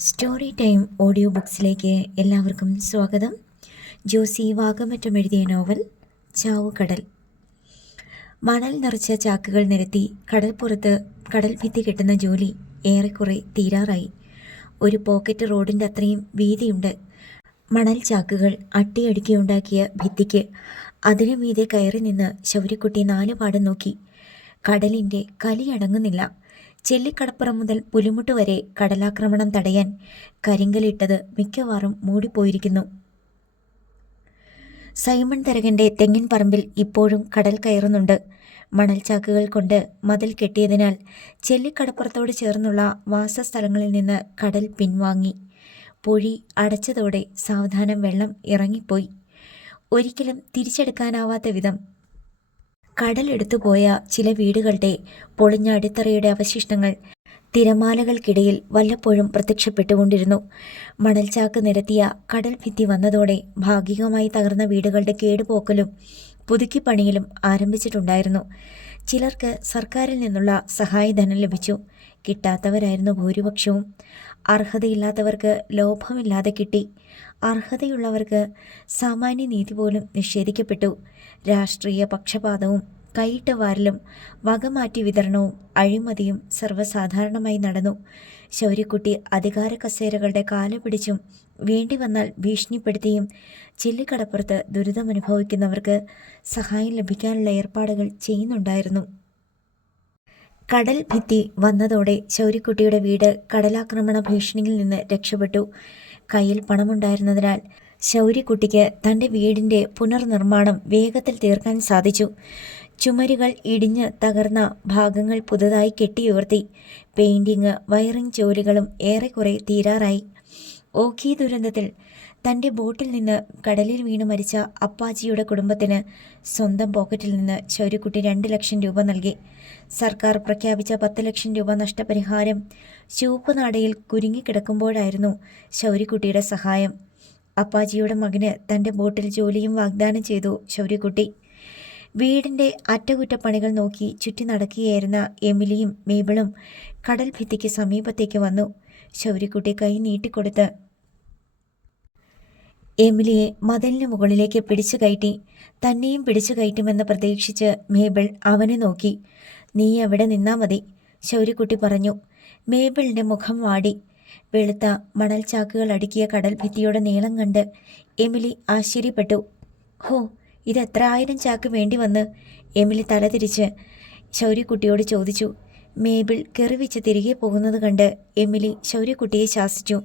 Story time audio ബുക്സിലേക്ക് എല്ലാവർക്കും സ്വാഗതം. ജോസി വാഗമറ്റം എഴുതിയ നോവൽ ചാവുകടൽ. മണൽ നിറച്ച ചാക്കുകൾ നിരത്തി കടൽപ്പുറത്ത് കടൽ ഭിത്തി കെട്ടുന്ന ജോലി ഏറെക്കുറെ തീരാറായി. ഒരു പോക്കറ്റ് റോഡിൻ്റെ അത്രയും വീതിയുണ്ട് മണൽ ചാക്കുകൾ അട്ടിയടുക്കിയുണ്ടാക്കിയ ഭിത്തിക്ക്. അതിനു മീതെ കയറി നിന്ന് ശൗര്യക്കുട്ടി നാലുപാടും നോക്കി. കടലിൻ്റെ കലിയടങ്ങുന്നില്ല. ചെല്ലിക്കടപ്പുറം മുതൽ പുലിമുട്ട് വരെ കടലാക്രമണം തടയാൻ കരിങ്കലിട്ടത് മിക്കവാറും മൂടിപ്പോയിരിക്കുന്നു. സൈമൺ തരകൻ്റെ തെങ്ങിൻ പറമ്പിൽ ഇപ്പോഴും കടൽ കയറുന്നുണ്ട്. മണൽച്ചാക്കുകൾ കൊണ്ട് മതിൽ കെട്ടിയതിനാൽ ചെല്ലിക്കടപ്പുറത്തോട് ചേർന്നുള്ള വാസസ്ഥലങ്ങളിൽ നിന്ന് കടൽ പിൻവാങ്ങി. പൊഴി അടച്ചതോടെ സാവധാനം വെള്ളം ഇറങ്ങിപ്പോയി. ഒരിക്കലും തിരിച്ചെടുക്കാനാവാത്ത വിധം കടലെടുത്തുപോയ ചില വീടുകളുടെ പൊളിഞ്ഞ അടിത്തറയുടെ അവശിഷ്ടങ്ങൾ തിരമാലകൾക്കിടയിൽ വല്ലപ്പോഴും പ്രത്യക്ഷപ്പെട്ടുകൊണ്ടിരുന്നു. മണൽച്ചാക്ക് നിരത്തിയ കടൽ ഭിത്തി വന്നതോടെ ഭാഗികമായി തകർന്ന വീടുകളുടെ കേടുപോക്കലും പുതുക്കിപ്പണിയിലും ആരംഭിച്ചിട്ടുണ്ടായിരുന്നു. ചിലർക്ക് സർക്കാരിൽ നിന്നുള്ള സഹായധനം ലഭിച്ചു. കിട്ടാത്തവരായിരുന്നു ഭൂരിപക്ഷവും. അർഹതയില്ലാത്തവർക്ക് ലോഭമില്ലാതെ കിട്ടി. അർഹതയുള്ളവർക്ക് സാമാന്യ നീതി പോലും നിഷേധിക്കപ്പെട്ടു. രാഷ്ട്രീയ പക്ഷപാതവും കൈയിട്ട വാരലും വകമാറ്റി വിതരണവും അഴിമതിയും സർവ്വസാധാരണമായി നടന്നു. ശൗര്യക്കുട്ടി അധികാര കസേരകളുടെ കാല പിടിച്ചും വേണ്ടി വന്നാൽ ഭീഷണിപ്പെടുത്തിയും ചെല്ലിക്കടപ്പുറത്ത് ദുരിതമനുഭവിക്കുന്നവർക്ക് സഹായം ലഭിക്കാനുള്ള ഏർപ്പാടുകൾ ചെയ്യുന്നുണ്ടായിരുന്നു. കടൽ ഭിത്തി വന്നതോടെ ശൗര്യക്കുട്ടിയുടെ വീട് കടലാക്രമണ ഭീഷണിയിൽ നിന്ന് രക്ഷപ്പെട്ടു. കയ്യിൽ പണമുണ്ടായിരുന്നതിനാൽ ശൗര്യക്കുട്ടിക്ക് തൻ്റെ വീടിൻ്റെ പുനർനിർമ്മാണം വേഗത്തിൽ തീർക്കാൻ സാധിച്ചു. ചുമരുകൾ ഇടിഞ്ഞ് തകർന്ന ഭാഗങ്ങൾ പുതുതായി കെട്ടിയുയർത്തി. പെയിൻറിങ്, വയറിംഗ് ജോലികളും ഏറെക്കുറെ തീരാറായി. ഓഖി ദുരന്തത്തിൽ തൻ്റെ ബോട്ടിൽ നിന്ന് കടലിൽ വീണ് മരിച്ച അപ്പാജിയുടെ കുടുംബത്തിന് സ്വന്തം പോക്കറ്റിൽ നിന്ന് ശൗര്യക്കുട്ടി 2 ലക്ഷം രൂപ നൽകി. സർക്കാർ പ്രഖ്യാപിച്ച 10 ലക്ഷം രൂപ നഷ്ടപരിഹാരം ചുവപ്പുനാടയിൽ കുരുങ്ങിക്കിടക്കുമ്പോഴായിരുന്നു ശൗര്യക്കുട്ടിയുടെ സഹായം. അപ്പാജിയുടെ മകന് തൻ്റെ ബോട്ടിൽ ജോലിയും വാഗ്ദാനം ചെയ്തു ശൗര്യക്കുട്ടി. വീടിൻ്റെ അറ്റകുറ്റപ്പണികൾ നോക്കി ചുറ്റി നടക്കുകയായിരുന്ന എമിലിയും മേബിളും കടൽ ഭിത്തിക്ക് സമീപത്തേക്ക് വന്നു. ശൗര്യക്കുട്ടി കൈ നീട്ടിക്കൊടുത്ത് എമിലിയെ മതിലിന് മുകളിലേക്ക് പിടിച്ചു കയറ്റി. തന്നെയും പിടിച്ചു കയറ്റുമെന്ന് പ്രതീക്ഷിച്ച് മേബിൾ അവനെ നോക്കി. "നീ അവിടെ നിന്നാ മതി," ശൗര്യക്കുട്ടി പറഞ്ഞു. മേബിളിൻ്റെ മുഖം വാടി. വെളുത്ത മണൽ ചാക്കുകൾ അടുക്കിയ കടൽ ഭിത്തിയുടെ നീളം കണ്ട് എമിലി ആശ്ചര്യപ്പെട്ടു. "ഹോ, ഇതെത്ര 1000 ചാക്ക് വേണ്ടി വന്ന്?" എമിലി തലതിരിച്ച് ശൗര്യക്കുട്ടിയോട് ചോദിച്ചു. മേബിൾ കെറിവിച്ച് തിരികെ പോകുന്നത് കണ്ട് എമിലി ശൗര്യക്കുട്ടിയെ ശാസിച്ചു.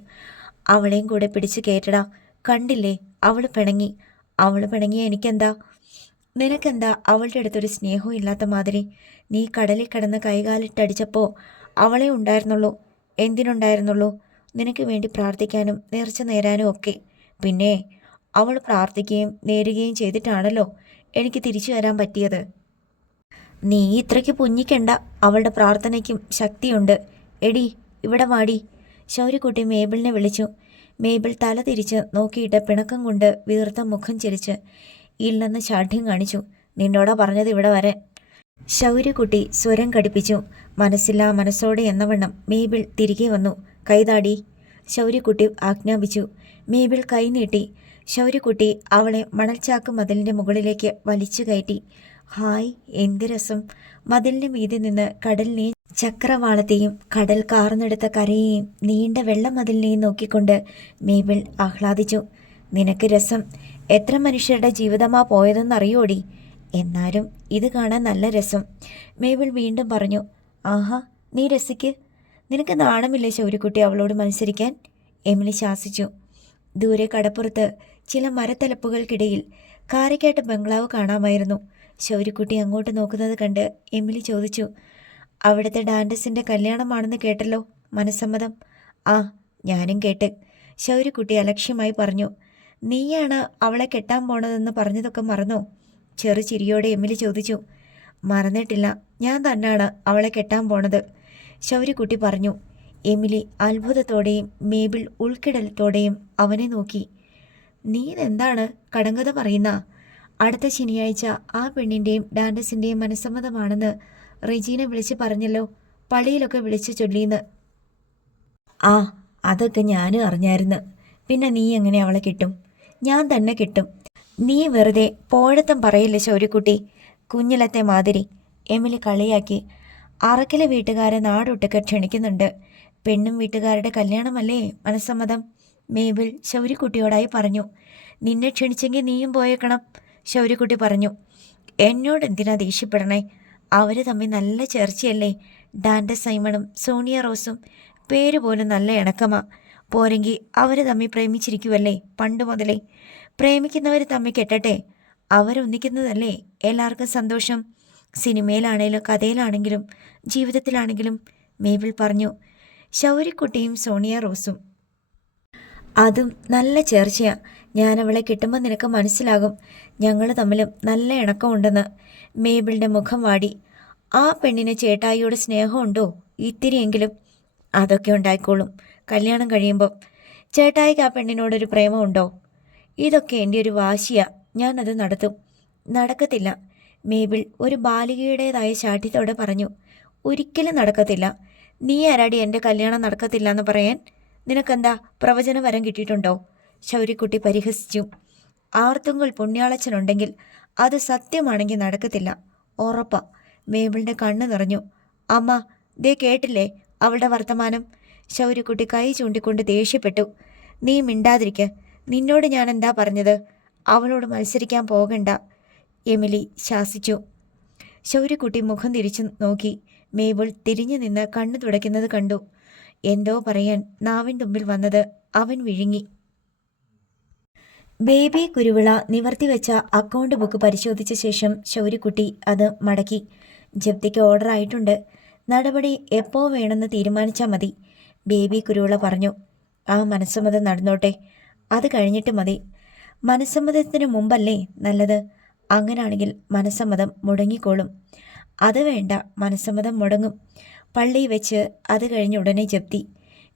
"അവളെയും കൂടെ പിടിച്ചു കയറ്റടാ. കണ്ടില്ലേ, അവൾ പിണങ്ങി. അവൾ പിണങ്ങിയ എനിക്കെന്താ? നിനക്കെന്താ അവളുടെ അടുത്തൊരു സ്നേഹവും ഇല്ലാത്ത മാതിരി? നീ കടലിൽ കിടന്ന് കൈകാലിട്ടടിച്ചപ്പോൾ അവളെ ഉണ്ടായിരുന്നുള്ളൂ. എന്തിനുണ്ടായിരുന്നുള്ളൂ? നിനക്ക് വേണ്ടി പ്രാർത്ഥിക്കാനും നേർച്ച നേരാനും ഒക്കെ. പിന്നെ അവൾ പ്രാർത്ഥിക്കുകയും നേരുകയും ചെയ്തിട്ടാണല്ലോ എനിക്ക് തിരിച്ചു വരാൻ പറ്റിയത്. നീ ഇത്രയ്ക്ക് പുഞ്ഞിക്കണ്ട. അവളുടെ പ്രാർത്ഥനയ്ക്കും ശക്തിയുണ്ട്. എടി, ഇവിടെ വാടി," ശൗര്യക്കുട്ടി മേബിളിനെ വിളിച്ചു. മേബിൾ തല തിരിച്ച് നോക്കിയിട്ട് പിണക്കം കൊണ്ട് വീർത്ത മുഖം ചിരിച്ച് ഇല്ലെന്ന് ശാഠ്യം കാണിച്ചു. "നിന്നോടാ പറഞ്ഞത് ഇവിടെ വരാൻ." ശൗര്യക്കുട്ടി സ്വരം കടുപ്പിച്ചു. മനസ്സില്ലാ മനസ്സോടെ എന്നവണ്ണം മേബിൾ തിരികെ വന്നു. "കൈതാടി," ശൗര്യക്കുട്ടി ആജ്ഞാപിച്ചു. മേബിൾ കൈ നീട്ടി. ശൗര്യക്കുട്ടി അവളെ മണൽച്ചാക്ക് മതിലിൻ്റെ മുകളിലേക്ക് വലിച്ചു കയറ്റി. ഹായ്, എന്ത് രസം! മതിലിന് മീതെ നിന്ന് കടലിനെയും ചക്രവാളത്തെയും കടൽ കാർന്നെടുത്ത കരയെയും നീണ്ട വെള്ളമതിലിനെയും നോക്കിക്കൊണ്ട് മേബിൾ ആഹ്ലാദിച്ചു. "നിനക്ക് രസം! എത്ര മനുഷ്യരുടെ ജീവിതമാ പോയതെന്നറിയോടി? എന്നാലും ഇത് കാണാൻ നല്ല രസം," മേബിൾ വീണ്ടും പറഞ്ഞു. "ആഹാ, നീ രസിക്ക്. നിനക്ക് നാണമില്ലേ ശൗര്യക്കുട്ടി അവളോട് മത്സരിക്കാൻ?" എമിലി ശാസിച്ചു. ദൂരെ കടപ്പുറത്ത് ചില മരത്തലപ്പുകൾക്കിടയിൽ കാരക്കാട്ട് ബംഗ്ലാവ് കാണാമായിരുന്നു. ശൗര്യക്കുട്ടി അങ്ങോട്ട് നോക്കുന്നത് കണ്ട് എമിലി ചോദിച്ചു. "അവിടുത്തെ ഡാൻഡസിൻ്റെ കല്യാണമാണെന്ന് കേട്ടല്ലോ. മനസ്സമ്മതം?" "ആ, ഞാനും കേട്ട്," ശൗര്യക്കുട്ടി അലക്ഷ്യമായി പറഞ്ഞു. "നീയാണ് അവളെ കെട്ടാൻ പോണതെന്ന് പറഞ്ഞതൊക്കെ മറന്നോ?" ചെറു ചിരിയോടെ എമിലി ചോദിച്ചു. "മറന്നിട്ടില്ല, ഞാൻ തന്നെയാണ് അവളെ കെട്ടാൻ പോണത്," ശൗര്യക്കുട്ടി പറഞ്ഞു. എമിലി അത്ഭുതത്തോടെയും മേബിൾ ഉൾക്കിടലത്തോടെയും അവനെ നോക്കി. "നീ ഇതെന്താണ് കടങ്കഥ പറയുന്ന? അടുത്ത ശനിയാഴ്ച ആ പെണ്ണിൻ്റെയും ഡാൻഡസിൻ്റെയും മനസ്സമ്മതമാണെന്ന് റെജീന വിളിച്ച് പറഞ്ഞല്ലോ. പള്ളിയിലൊക്കെ വിളിച്ചു ചൊല്ലിന്ന്." "ആ, അതൊക്കെ ഞാനും അറിഞ്ഞായിരുന്നു. പിന്നെ നീ എങ്ങനെ അവളെ കിട്ടും? ഞാൻ തന്നെ കിട്ടും. നീ വെറുതെ പോഴത്തം പറയില്ല ശൗര്യക്കുട്ടി, കുഞ്ഞിലത്തെ മാതിരി. എമിലി കളിയാക്കി. അറക്കലെ വീട്ടുകാരെ നാടൊട്ടുക്കെ ക്ഷണിക്കുന്നുണ്ട്. പെണ്ണും വീട്ടുകാരുടെ കല്യാണമല്ലേ മനസ്സമ്മതം, മേബിൾ ശൗര്യക്കുട്ടിയോടായി പറഞ്ഞു. നിന്നെ ക്ഷണിച്ചെങ്കിൽ നീയും പോയേക്കണം, ശൗര്യക്കുട്ടി പറഞ്ഞു. എന്നോട് എന്തിനാ ദേഷ്യപ്പെടണേ? അവർ തമ്മിൽ നല്ല ചേർച്ചയല്ലേ. ഡാൻഡസ് സൈമണും സോണിയ റോസും പേര് പോലും നല്ല ഇണക്കമാ. പോരെങ്കിൽ അവർ തമ്മിൽ പ്രേമിച്ചിരിക്കുവല്ലേ പണ്ട് മുതലേ. പ്രേമിക്കുന്നവർ തമ്മിൽ കെട്ടട്ടെ, അവരൊന്നിക്കുന്നതല്ലേ എല്ലാവർക്കും സന്തോഷം. സിനിമയിലാണേലും കഥയിലാണെങ്കിലും ജീവിതത്തിലാണെങ്കിലും, മേബിൾ പറഞ്ഞു. ശൗര്യക്കുട്ടിയും സോണിയ റോസും അതും നല്ല ചേർച്ചയാ. ഞാൻ അവളെ കിട്ടുമ്പോൾ നിനക്ക് മനസ്സിലാകും ഞങ്ങൾ തമ്മിലും നല്ല ഇണക്കമുണ്ടെന്ന്. മേബിളിൻ്റെ മുഖം വാടി. ആ പെണ്ണിന് ചേട്ടായിയോട് സ്നേഹമുണ്ടോ ഇത്തിരിയെങ്കിലും? അതൊക്കെ ഉണ്ടായിക്കോളും കല്യാണം കഴിയുമ്പോൾ. ചേട്ടായിക്ക് ആ പെണ്ണിനോടൊരു പ്രേമമുണ്ടോ? ഇതൊക്കെ എൻ്റെ ഒരു വാശിയാ, ഞാനത് നടത്തും. നടക്കത്തില്ല, മേബിൾ ഒരു ബാലികയുടേതായ ശാഠ്യത്തോടെ പറഞ്ഞു. ഒരിക്കലും നടക്കത്തില്ല. നീ ആരാടി എൻ്റെ കല്യാണം നടക്കത്തില്ല എന്ന് പറയാൻ? നിനക്കെന്താ പ്രവചന വരം കിട്ടിയിട്ടുണ്ടോ? ശൗര്യക്കുട്ടി പരിഹസിച്ചു. ആർത്തുങ്കൽ പുണ്യാളച്ചനുണ്ടെങ്കിൽ അത് സത്യമാണെങ്കിൽ നടക്കത്തില്ല, ഉറപ്പാ. മേബിളിൻ്റെ കണ്ണ് നിറഞ്ഞു. അമ്മ, ദേ കേട്ടില്ലേ അവളുടെ വർത്തമാനം? ശൗര്യക്കുട്ടി കൈ ചൂണ്ടിക്കൊണ്ട് ദേഷ്യപ്പെട്ടു. നീ മിണ്ടാതിരിക്ക്. നിന്നോട് ഞാൻ എന്താ പറഞ്ഞത്? അവളോട് മത്സരിക്കാൻ പോകണ്ട, എമിലി ശാസിച്ചു. ശൗര്യക്കുട്ടി മുഖം തിരിച്ചു നോക്കി. മേബിൾ തിരിഞ്ഞു നിന്ന് കണ്ണു തുടയ്ക്കുന്നത് കണ്ടു. എന്തോ പറയാൻ നാവിൻ തുമ്പിൽ വന്നത് അവൻ വിഴുങ്ങി. ബേബി കുരുവിള നിവർത്തിവെച്ച അക്കൗണ്ട് ബുക്ക് പരിശോധിച്ച ശേഷം ശൗര്യക്കുട്ടി അത് മടക്കി. ജപ്തിക്ക് ഓർഡർ ആയിട്ടുണ്ട്. നടപടി എപ്പോ വേണമെന്ന് തീരുമാനിച്ചാൽ മതി, ബേബി കുരുവിള പറഞ്ഞു. ആ മനസ്സമ്മതം നടന്നോട്ടെ, അത് കഴിഞ്ഞിട്ട് മതി. മനസ്സമ്മതത്തിന് മുമ്പല്ലേ നല്ലത്? അങ്ങനാണെങ്കിൽ മനസ്സമ്മതം മുടങ്ങിക്കോളും. അത് വേണ്ട, മനസ്സമ്മതം മുടങ്ങും. പള്ളി വെച്ച് അത് കഴിഞ്ഞ് ഉടനെ ജപ്തി.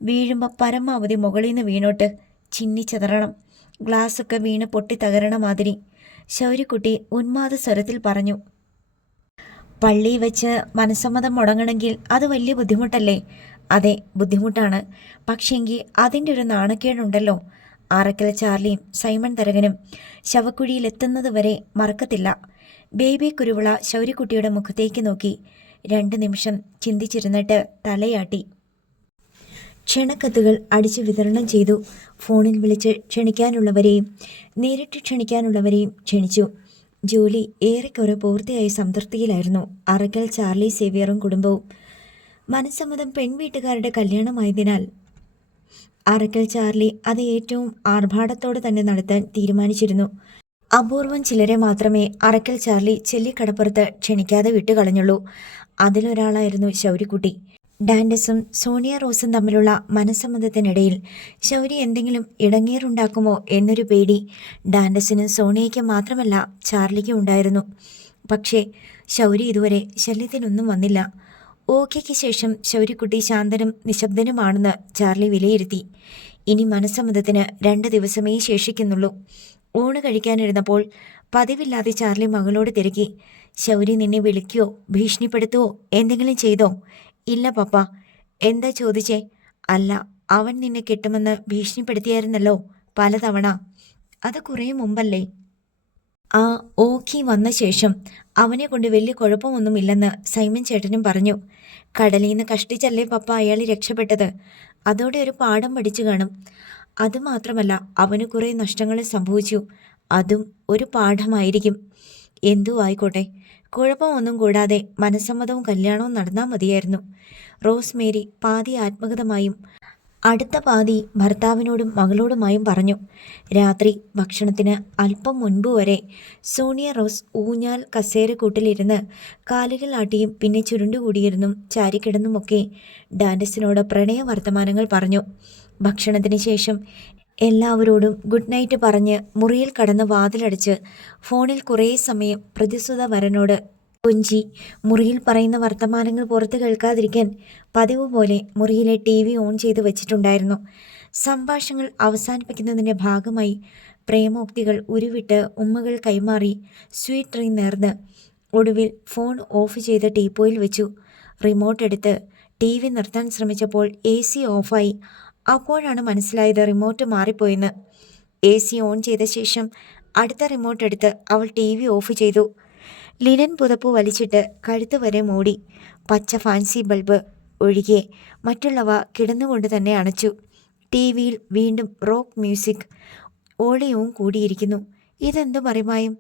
വീഴുമ്പോൾ പരമാവധി മുകളിൽ നിന്ന് വീണോട്ട് ചിന്നിച്ചതറണം. ഗ്ലാസ്സൊക്കെ വീണ് പൊട്ടി തകരണ മാതിരി, ശൗര്യക്കുട്ടി ഉന്മാദ സ്വരത്തിൽ പറഞ്ഞു. പള്ളി വെച്ച് മനസ്സമ്മതം മുടങ്ങണമെങ്കിൽ അത് വലിയ ബുദ്ധിമുട്ടല്ലേ? അതെ, ബുദ്ധിമുട്ടാണ്. പക്ഷേങ്കിൽ അതിൻ്റെ ഒരു നാണക്കേടുണ്ടല്ലോ. അറക്കൽ ചാർലിയും സൈമൺ തരകനും ശവക്കുഴിയിലെത്തുന്നത് വരെ മറക്കത്തില്ല. ബേബി കുരുവിള ശൗര്യക്കുട്ടിയുടെ മുഖത്തേക്ക് നോക്കി 2 നിമിഷം ചിന്തിച്ചിരുന്നിട്ട് തലയാട്ടി. ക്ഷണക്കത്തുകൾ അടിച്ചു വിതരണം ചെയ്തു. ഫോണിൽ വിളിച്ച് ക്ഷണിക്കാനുള്ളവരെയും നേരിട്ട് ക്ഷണിക്കാനുള്ളവരെയും ക്ഷണിച്ചു. ജോലി ഏറെക്കുറെ പൂർത്തിയായി സംതൃപ്തിയിലായിരുന്നു അറക്കൽ ചാർലി സേവിയറും കുടുംബവും. മനസ്സമ്മതം പെൺവീട്ടുകാരുടെ കല്യാണമായതിനാൽ അറക്കൽ ചാർലി അത് ഏറ്റവും ആർഭാടത്തോടെ തന്നെ നടത്താൻ തീരുമാനിച്ചിരുന്നു. അപൂർവം ചിലരെ മാത്രമേ അറക്കൽ ചാർലി ചെല്ലിക്കടപ്പുറത്ത് ക്ഷണിക്കാതെ വിട്ടുകളഞ്ഞുള്ളൂ. അതിലൊരാളായിരുന്നു ശൗര്യക്കുട്ടി. ഡാൻഡസും സോണിയ റോസും തമ്മിലുള്ള മനസ്സമ്മതത്തിനിടയിൽ ശൗരി എന്തെങ്കിലും ഇടങ്ങേറുണ്ടാക്കുമോ എന്നൊരു പേടി ഡാൻഡസിനും സോണിയയ്ക്കും മാത്രമല്ല ചാർലിക്കും ഉണ്ടായിരുന്നു. പക്ഷേ ശൗരി ഇതുവരെ ശല്യത്തിനൊന്നും വന്നില്ല. ഓക്കെയ്ക്ക് ശേഷം ശൗര്യക്കുട്ടി ശാന്തനും നിശബ്ദനുമാണെന്ന് ചാർലി വിലയിരുത്തി. ഇനി മനസ്സമ്മതത്തിന് 2 ദിവസമേ ശേഷിക്കുന്നുള്ളൂ. ഊണ് കഴിക്കാനിരുന്നപ്പോൾ പതിവില്ലാതെ ചാർലി മകളോട് തിരക്കി. ശൗരി നിന്നെ വിളിക്കുകയോ ഭീഷണിപ്പെടുത്തുവോ എന്തെങ്കിലും ചെയ്തോ? ഇല്ല പപ്പ. എന്താ ചോദിച്ചേ? അല്ല, അവൻ നിന്നെ കിട്ടുമെന്ന് ഭീഷണിപ്പെടുത്തിയായിരുന്നല്ലോ പലതവണ. അത് കുറേ മുമ്പല്ലേ. ആ ഓക്കി വന്ന ശേഷം അവനെ കൊണ്ട് വലിയ കുഴപ്പമൊന്നുമില്ലെന്ന് സൈമൻ ചേട്ടനും പറഞ്ഞു. കടലിൽ നിന്ന് കഷ്ടിച്ചല്ലേ പപ്പ അയാൾ രക്ഷപ്പെട്ടത്. അതോടെ ഒരു പാഠം പഠിച്ചു കാണും. അതുമാത്രമല്ല, അവന് കുറേ നഷ്ടങ്ങൾ സംഭവിച്ചു. അതും ഒരു പാഠമായിരിക്കും. എന്തു ആയിക്കോട്ടെ, കുഴപ്പമൊന്നും കൂടാതെ മനസ്സമ്മതവും കല്യാണവും നടന്നാൽ മതിയായിരുന്നു. റോസ്മേരി പാതി ആത്മഗതമായും അടുത്ത പാതി ഭർത്താവിനോടും മകളോടുമായും പറഞ്ഞു. രാത്രി ഭക്ഷണത്തിന് അല്പം മുൻപ് വരെ സോണിയ റോസ് ഊഞ്ഞാൽ കസേരക്കൂട്ടിലിരുന്ന് കാലുകൾ ആട്ടിയും പിന്നെ ചുരുണ്ടുകൂടിയിരുന്നും ചാരിക്കിടന്നുമൊക്കെ ഡാൻഡസിനോട് പ്രണയ വർത്തമാനങ്ങൾ പറഞ്ഞു. ഭക്ഷണത്തിന് ശേഷം എല്ലാവരോടും ഗുഡ് നൈറ്റ് പറഞ്ഞ് മുറിയിൽ കടന്ന് വാതിലടച്ച് ഫോണിൽ കുറേ സമയം പ്രതിസുത വരനോട് കൊഞ്ചി മുറിയിൽ പറയുന്ന വർത്തമാനങ്ങൾ പുറത്ത് കേൾക്കാതിരിക്കാൻ പതിവ് പോലെ മുറിയിലെ TV ഓൺ ചെയ്ത് വെച്ചിട്ടുണ്ടായിരുന്നു. സംഭാഷണങ്ങൾ അവസാനിപ്പിക്കുന്നതിൻ്റെ ഭാഗമായി പ്രേമോക്തികൾ ഉരുവിട്ട് ഉമ്മകൾ കൈമാറി സ്വീറ്റ് ഡ്രീം നേർന്ന് ഒടുവിൽ ഫോൺ ഓഫ് ചെയ്ത് ടീപ്പോയിൽ വെച്ചു. റിമോട്ട് എടുത്ത് TV നിർത്താൻ ശ്രമിച്ചപ്പോൾ AC ഓഫായി. അപ്പോഴാണ് മനസ്സിലായത് റിമോട്ട് മാറിപ്പോയെന്ന്. AC ഓൺ ചെയ്ത ശേഷം അടുത്ത റിമോട്ട് എടുത്ത് അവൾ TV ഓഫ് ചെയ്തു. ലിനൻ പുതപ്പ് വലിച്ചിട്ട് കഴുത്ത് വരെ മൂടി. പച്ച ഫാൻസി ബൾബ് ഒഴികെ മറ്റുള്ളവ കിടന്നുകൊണ്ട് തന്നെ അണച്ചു. TV-യിൽ വീണ്ടും റോക്ക് മ്യൂസിക്. വോളിയവും കൂടിയിരിക്കുന്നു. ഇതെന്തു മറിമായും?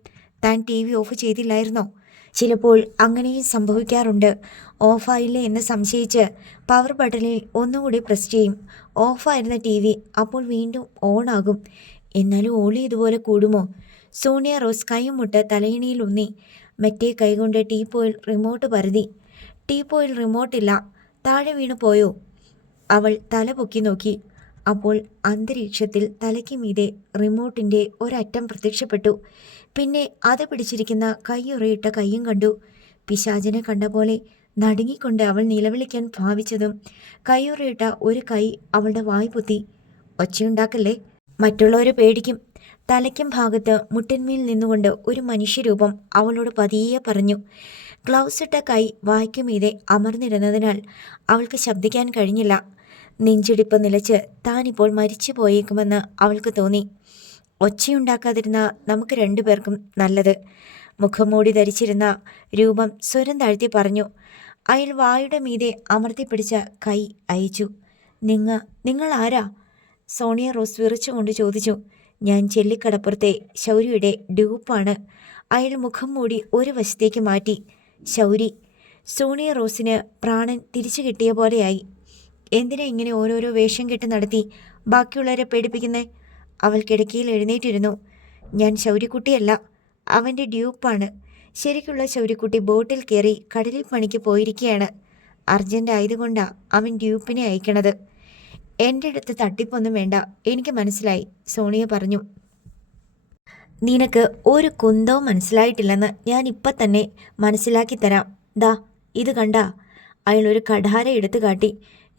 താൻ TV ഓഫ് ചെയ്തില്ലായിരുന്നോ? ചിലപ്പോൾ അങ്ങനെയും സംഭവിക്കാറുണ്ട്. ഓഫായില്ലേ എന്ന് സംശയിച്ച് പവർ ബട്ടണിൽ ഒന്നുകൂടി പ്രസ് ചെയ്യും. ഓഫായിരുന്ന TV അപ്പോൾ വീണ്ടും ഓണാകും. എന്നാലും ഓളി ഇതുപോലെ കൂടുമോ? സോണിയ റോസ് കൈയും മുട്ട് തലയിണയിൽ ഊന്നി. മറ്റേ കൈകൊണ്ട് ടീപ്പോയിൽ റിമോട്ട് പരതി. ടീപ്പോയിൽ റിമോട്ടില്ല. താഴെ വീണു പോയോ? അവൾ തല പൊക്കി നോക്കി. അപ്പോൾ അന്തരീക്ഷത്തിൽ തലയ്ക്ക് മീതെ റിമോട്ടിൻ്റെ ഒരറ്റം പ്രത്യക്ഷപ്പെട്ടു. പിന്നെ അത് പിടിച്ചിരിക്കുന്ന കൈയുറയിട്ട കൈയും കണ്ടു. പിശാചിനെ കണ്ട പോലെ നടുങ്ങിക്കൊണ്ട് അവൾ നിലവിളിക്കാൻ ഭാവിച്ചതും കൈയുറയിട്ട ഒരു കൈ അവളുടെ വായ് പൊത്തി. ഒച്ചയുണ്ടാക്കല്ലേ, മറ്റുള്ളവരെ പേടിക്കും. തലയ്ക്കും ഭാഗത്ത് മുട്ടിന്മേൽ നിന്നുകൊണ്ട് ഒരു മനുഷ്യരൂപം അവളോട് പതിയെ പറഞ്ഞു. ഗ്ലൗസ് ഇട്ട കൈ വായ്ക്കുമീതെ അമർന്നിരുന്നതിനാൽ അവൾക്ക് ശബ്ദിക്കാൻ കഴിഞ്ഞില്ല. നെഞ്ചിടിപ്പ് നിലച്ച് താനിപ്പോൾ മരിച്ചു പോയേക്കുമെന്ന് അവൾക്ക് തോന്നി. ഒച്ചയുണ്ടാക്കാതിരുന്ന നമുക്ക് രണ്ടുപേർക്കും നല്ലത്. മുഖംമൂടി ധരിച്ചിരുന്ന രൂപം സ്വരം താഴ്ത്തി പറഞ്ഞു. അയാൾ വായുടെ മീതെ അമർത്തിപ്പിടിച്ച കൈ അയച്ചു. നിങ്ങൾ ആരാ? സോണിയ റോസ് വിറച്ചുകൊണ്ട് ചോദിച്ചു. ഞാൻ ചെല്ലിക്കടപ്പുറത്തെ ശൗര്യയുടെ ഡ്യൂപ്പാണ്. അയാൾ മുഖം മൂടി ഒരു വശത്തേക്ക് മാറ്റി. ശൗരി. സോണിയ റോസിന് പ്രാണൻ തിരിച്ചു കിട്ടിയ പോലെയായി. എന്തിനാ ഇങ്ങനെ ഓരോരോ വേഷം കെട്ട് നടത്തി ബാക്കിയുള്ളവരെ പേടിപ്പിക്കുന്നേ? അവൾ കിടക്കയിൽ എഴുന്നേറ്റിരുന്നു. ഞാൻ ശൗര്യക്കുട്ടിയല്ല, അവൻ്റെ ഡ്യൂപ്പാണ്. ശരിക്കുള്ള ശൗര്യക്കുട്ടി ബോട്ടിൽ കയറി കടലിൽ പണിക്ക് പോയിരിക്കുകയാണ്. അർജൻ്റ് ആയതുകൊണ്ടാണ് അവൻ ഡ്യൂപ്പിനെ അയക്കണത്. എൻ്റെ അടുത്ത് തട്ടിപ്പൊന്നും വേണ്ട, എനിക്ക് മനസ്സിലായി, സോണിയ പറഞ്ഞു. നിനക്ക് ഒരു കുന്തവും മനസ്സിലായിട്ടില്ലെന്ന് ഞാൻ ഇപ്പം തന്നെ മനസ്സിലാക്കി തരാം. ദാ ഇത് കണ്ടാ? അയാൾ ഒരു കഠാര എടുത്തു കാട്ടി.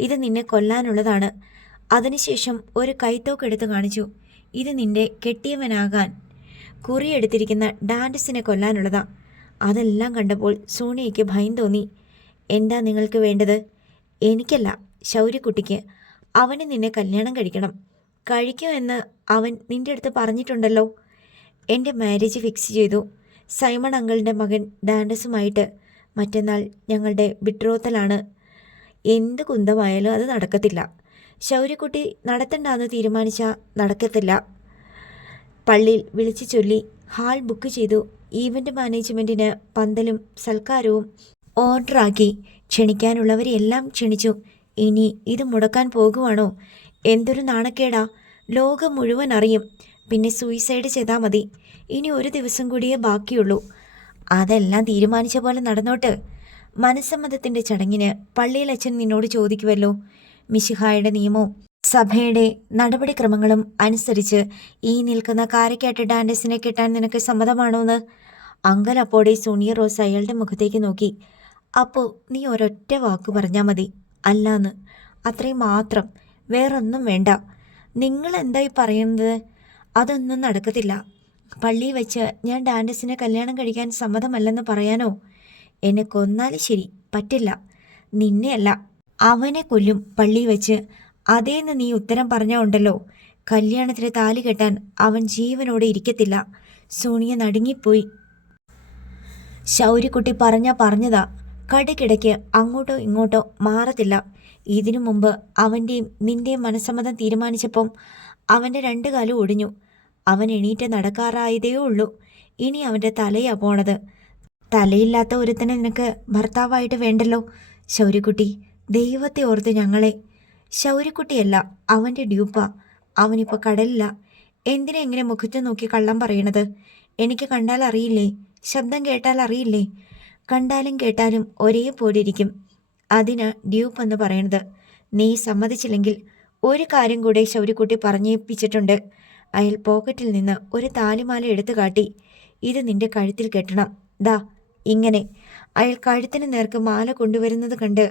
ഇത് നിന്നെ കൊല്ലാനുള്ളതാണ്. അതിനുശേഷം ഒരു കൈത്തോക്ക് എടുത്ത് കാണിച്ചു. ഇത് നിന്റെ കെട്ടിയവനാകാൻ കുറിയെടുത്തിരിക്കുന്ന ഡാൻഡസിനെ കൊല്ലാനുള്ളതാ. അതെല്ലാം കണ്ടപ്പോൾ സോണിയയ്ക്ക് ഭയം തോന്നി. എന്താ നിങ്ങൾക്ക് വേണ്ടത്? എനിക്കല്ല, ശൗര്യക്കുട്ടിക്ക്. അവന് നിന്നെ കല്യാണം കഴിക്കണം. കഴിക്കുമെന്ന് അവൻ നിൻ്റെ അടുത്ത് പറഞ്ഞിട്ടുണ്ടല്ലോ. എൻ്റെ മാരേജ് ഫിക്സ് ചെയ്തു. സൈമൺ അങ്കിളിൻ്റെ മകൻ ഡാൻഡസുമായിട്ട്. മറ്റന്നാൾ ഞങ്ങളുടെ ബിട്രോത്തലാണ്. എന്ത് കുന്തമായാലും അത് നടക്കത്തില്ല. ശൗര്യക്കുട്ടി നടത്തണ്ടെന്ന് തീരുമാനിച്ചാൽ നടക്കത്തില്ല. പള്ളിയിൽ വിളിച്ചു ചൊല്ലി ഹാൾ ബുക്ക് ചെയ്തു. ഈവൻ്റ് മാനേജ്മെൻറ്റിന് പന്തലും സൽക്കാരവും ഓർഡറാക്കി. ക്ഷണിക്കാനുള്ളവരെല്ലാം ക്ഷണിച്ചു. ഇനി ഇത് മുടക്കാൻ പോകുവാണോ? എന്തൊരു നാണക്കേടാ! ലോകം മുഴുവൻ അറിയും. പിന്നെ സൂയിസൈഡ് ചെയ്താൽ മതി. ഇനി ഒരു ദിവസം കൂടിയേ ബാക്കിയുള്ളൂ. അതെല്ലാം തീരുമാനിച്ച പോലെ നടന്നോട്ട്. മനസ്സമ്മതത്തിൻ്റെ ചടങ്ങിന് പള്ളിയിൽ അച്ഛൻ നിന്നോട് ചോദിക്കുമല്ലോ, മിശിഹായുടെ നിയമവും സഭയുടെ നടപടിക്രമങ്ങളും അനുസരിച്ച് ഈ നിൽക്കുന്ന കാരക്കാട്ട് ഡാൻഡസിനെ കെട്ടാൻ നിനക്ക് സമ്മതമാണോന്ന്? അങ്കൽ അപ്പോടെ സോണിയ റോസ് അയാളുടെ മുഖത്തേക്ക് നോക്കി. അപ്പോൾ നീ ഒരൊറ്റ വാക്ക് പറഞ്ഞാൽ മതി, അല്ലാന്ന്. അത്രയും മാത്രം, വേറൊന്നും വേണ്ട. നിങ്ങൾ എന്തായി പറയുന്നത്? അതൊന്നും നടക്കത്തില്ല. പള്ളിയിൽ വെച്ച് ഞാൻ ഡാൻഡസിനെ കല്യാണം കഴിക്കാൻ സമ്മതമല്ലെന്ന് പറയാനോ? എന്നെ കൊന്നാലും ശരി, പറ്റില്ല. നിന്നെയല്ല, അവനെ കൊല്ലും പള്ളിയിൽ വെച്ച്. അതേന്ന് നീ ഉത്തരം പറഞ്ഞാൽ ഉണ്ടല്ലോ, കല്യാണത്തിന് താലി കെട്ടാൻ അവൻ ജീവനോടെ ഇരിക്കത്തില്ല. സോണിയ നടുങ്ങിപ്പോയി. ശൗര്യക്കുട്ടി പറഞ്ഞതാ. കടക്കിടയ്ക്ക് അങ്ങോട്ടോ ഇങ്ങോട്ടോ മാറത്തില്ല. ഇതിനു മുമ്പ് അവൻ്റെയും നിൻ്റെയും മനസ്സമ്മതം തീരുമാനിച്ചപ്പം അവൻ്റെ 2 കാലും ഒടിഞ്ഞു. അവൻ എണീറ്റ് നടക്കാറായതേ ഉള്ളൂ. ഇനി അവൻ്റെ തലയാ പോണത്. തലയില്ലാത്ത ഒരുത്തനെ നിനക്ക് ഭർത്താവായിട്ട് വേണ്ടല്ലോ. ശൗര്യക്കുട്ടി, ദൈവത്തെ ഓർത്ത് ഞങ്ങളെ. ശൗര്യക്കുട്ടിയല്ല, അവൻ്റെ ഡ്യൂപ്പാ. അവനിപ്പോൾ കടലില്ല. എന്തിനാ ഇങ്ങനെ മുഖത്ത് നോക്കി കള്ളം പറയണത്? എനിക്ക് കണ്ടാൽ അറിയില്ലേ? ശബ്ദം കേട്ടാൽ അറിയില്ലേ? കണ്ടാലും കേട്ടാലും ഒരേപോലെ ഇരിക്കും. അതിനാ ഡ്യൂപ്പ് എന്ന് പറയണത്. നീ സമ്മതിച്ചില്ലെങ്കിൽ ഒരു കാര്യം കൂടെ ശൗര്യക്കുട്ടി പറഞ്ഞേൽപ്പിച്ചിട്ടുണ്ട്. അയാൾ പോക്കറ്റിൽ നിന്ന് ഒരു താലിമാല എടുത്തു കാട്ടി. ഇത് നിന്റെ കഴുത്തിൽ കെട്ടണം. ദാ ഇങ്ങനെ. അയാൾ കഴുത്തിന് നേർക്ക് മാല കൊണ്ടുവരുന്നത് കണ്ട്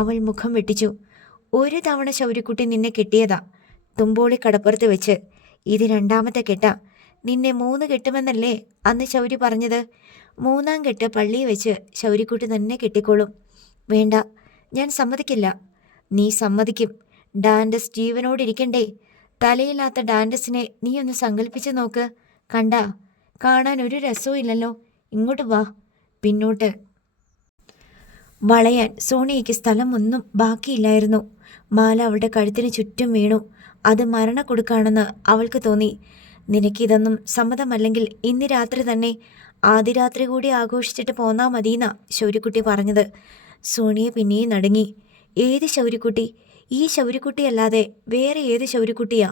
അവൾ മുഖം വെട്ടിച്ചു. ഒരു തവണ ശൗര്യക്കുട്ടി നിന്നെ കെട്ടിയതാ, തുമ്പോളി കടപ്പുറത്ത് വെച്ച്. ഇത് 2ാമത്തെ കെട്ടാ. നിന്നെ 3 കെട്ടുമെന്നല്ലേ അന്ന് ശൗരി പറഞ്ഞത്? 3ാം കെട്ട് പള്ളിയിൽ വെച്ച് ശൗര്യക്കുട്ടി തന്നെ കെട്ടിക്കോളും. വേണ്ട, ഞാൻ സമ്മതിക്കില്ല. നീ സമ്മതിക്കും. ഡാൻഡസ് ജീവനോടിരിക്കണ്ടേ? തലയില്ലാത്ത ഡാൻഡസിനെ നീ ഒന്ന് സങ്കല്പിച്ച് നോക്ക്. കണ്ടാ? കാണാൻ ഒരു രസവും ഇല്ലല്ലോ. ഇങ്ങോട്ട് വാ. പിന്നോട്ട് വളയാൻ സോണിയയ്ക്ക് സ്ഥലമൊന്നും ബാക്കിയില്ലായിരുന്നു. മാല അവളുടെ കഴുത്തിന് ചുറ്റും വീണു. അത് മരണക്കൊടുക്കാണെന്ന് അവൾക്ക് തോന്നി. നിനക്കിതൊന്നും സമ്മതമല്ലെങ്കിൽ ഇന്ന് രാത്രി തന്നെ ആദ്യ രാത്രി കൂടി ആഘോഷിച്ചിട്ട് പോന്നാ മതിയെന്നാ ശൗര്യക്കുട്ടി പറഞ്ഞത്. സോണിയ പിന്നെയും നടുങ്ങി. ഏത് ശൗര്യക്കുട്ടി? ഈ ശൗര്യക്കുട്ടിയല്ലാതെ വേറെ ഏത് ശൗര്യക്കുട്ടിയാ?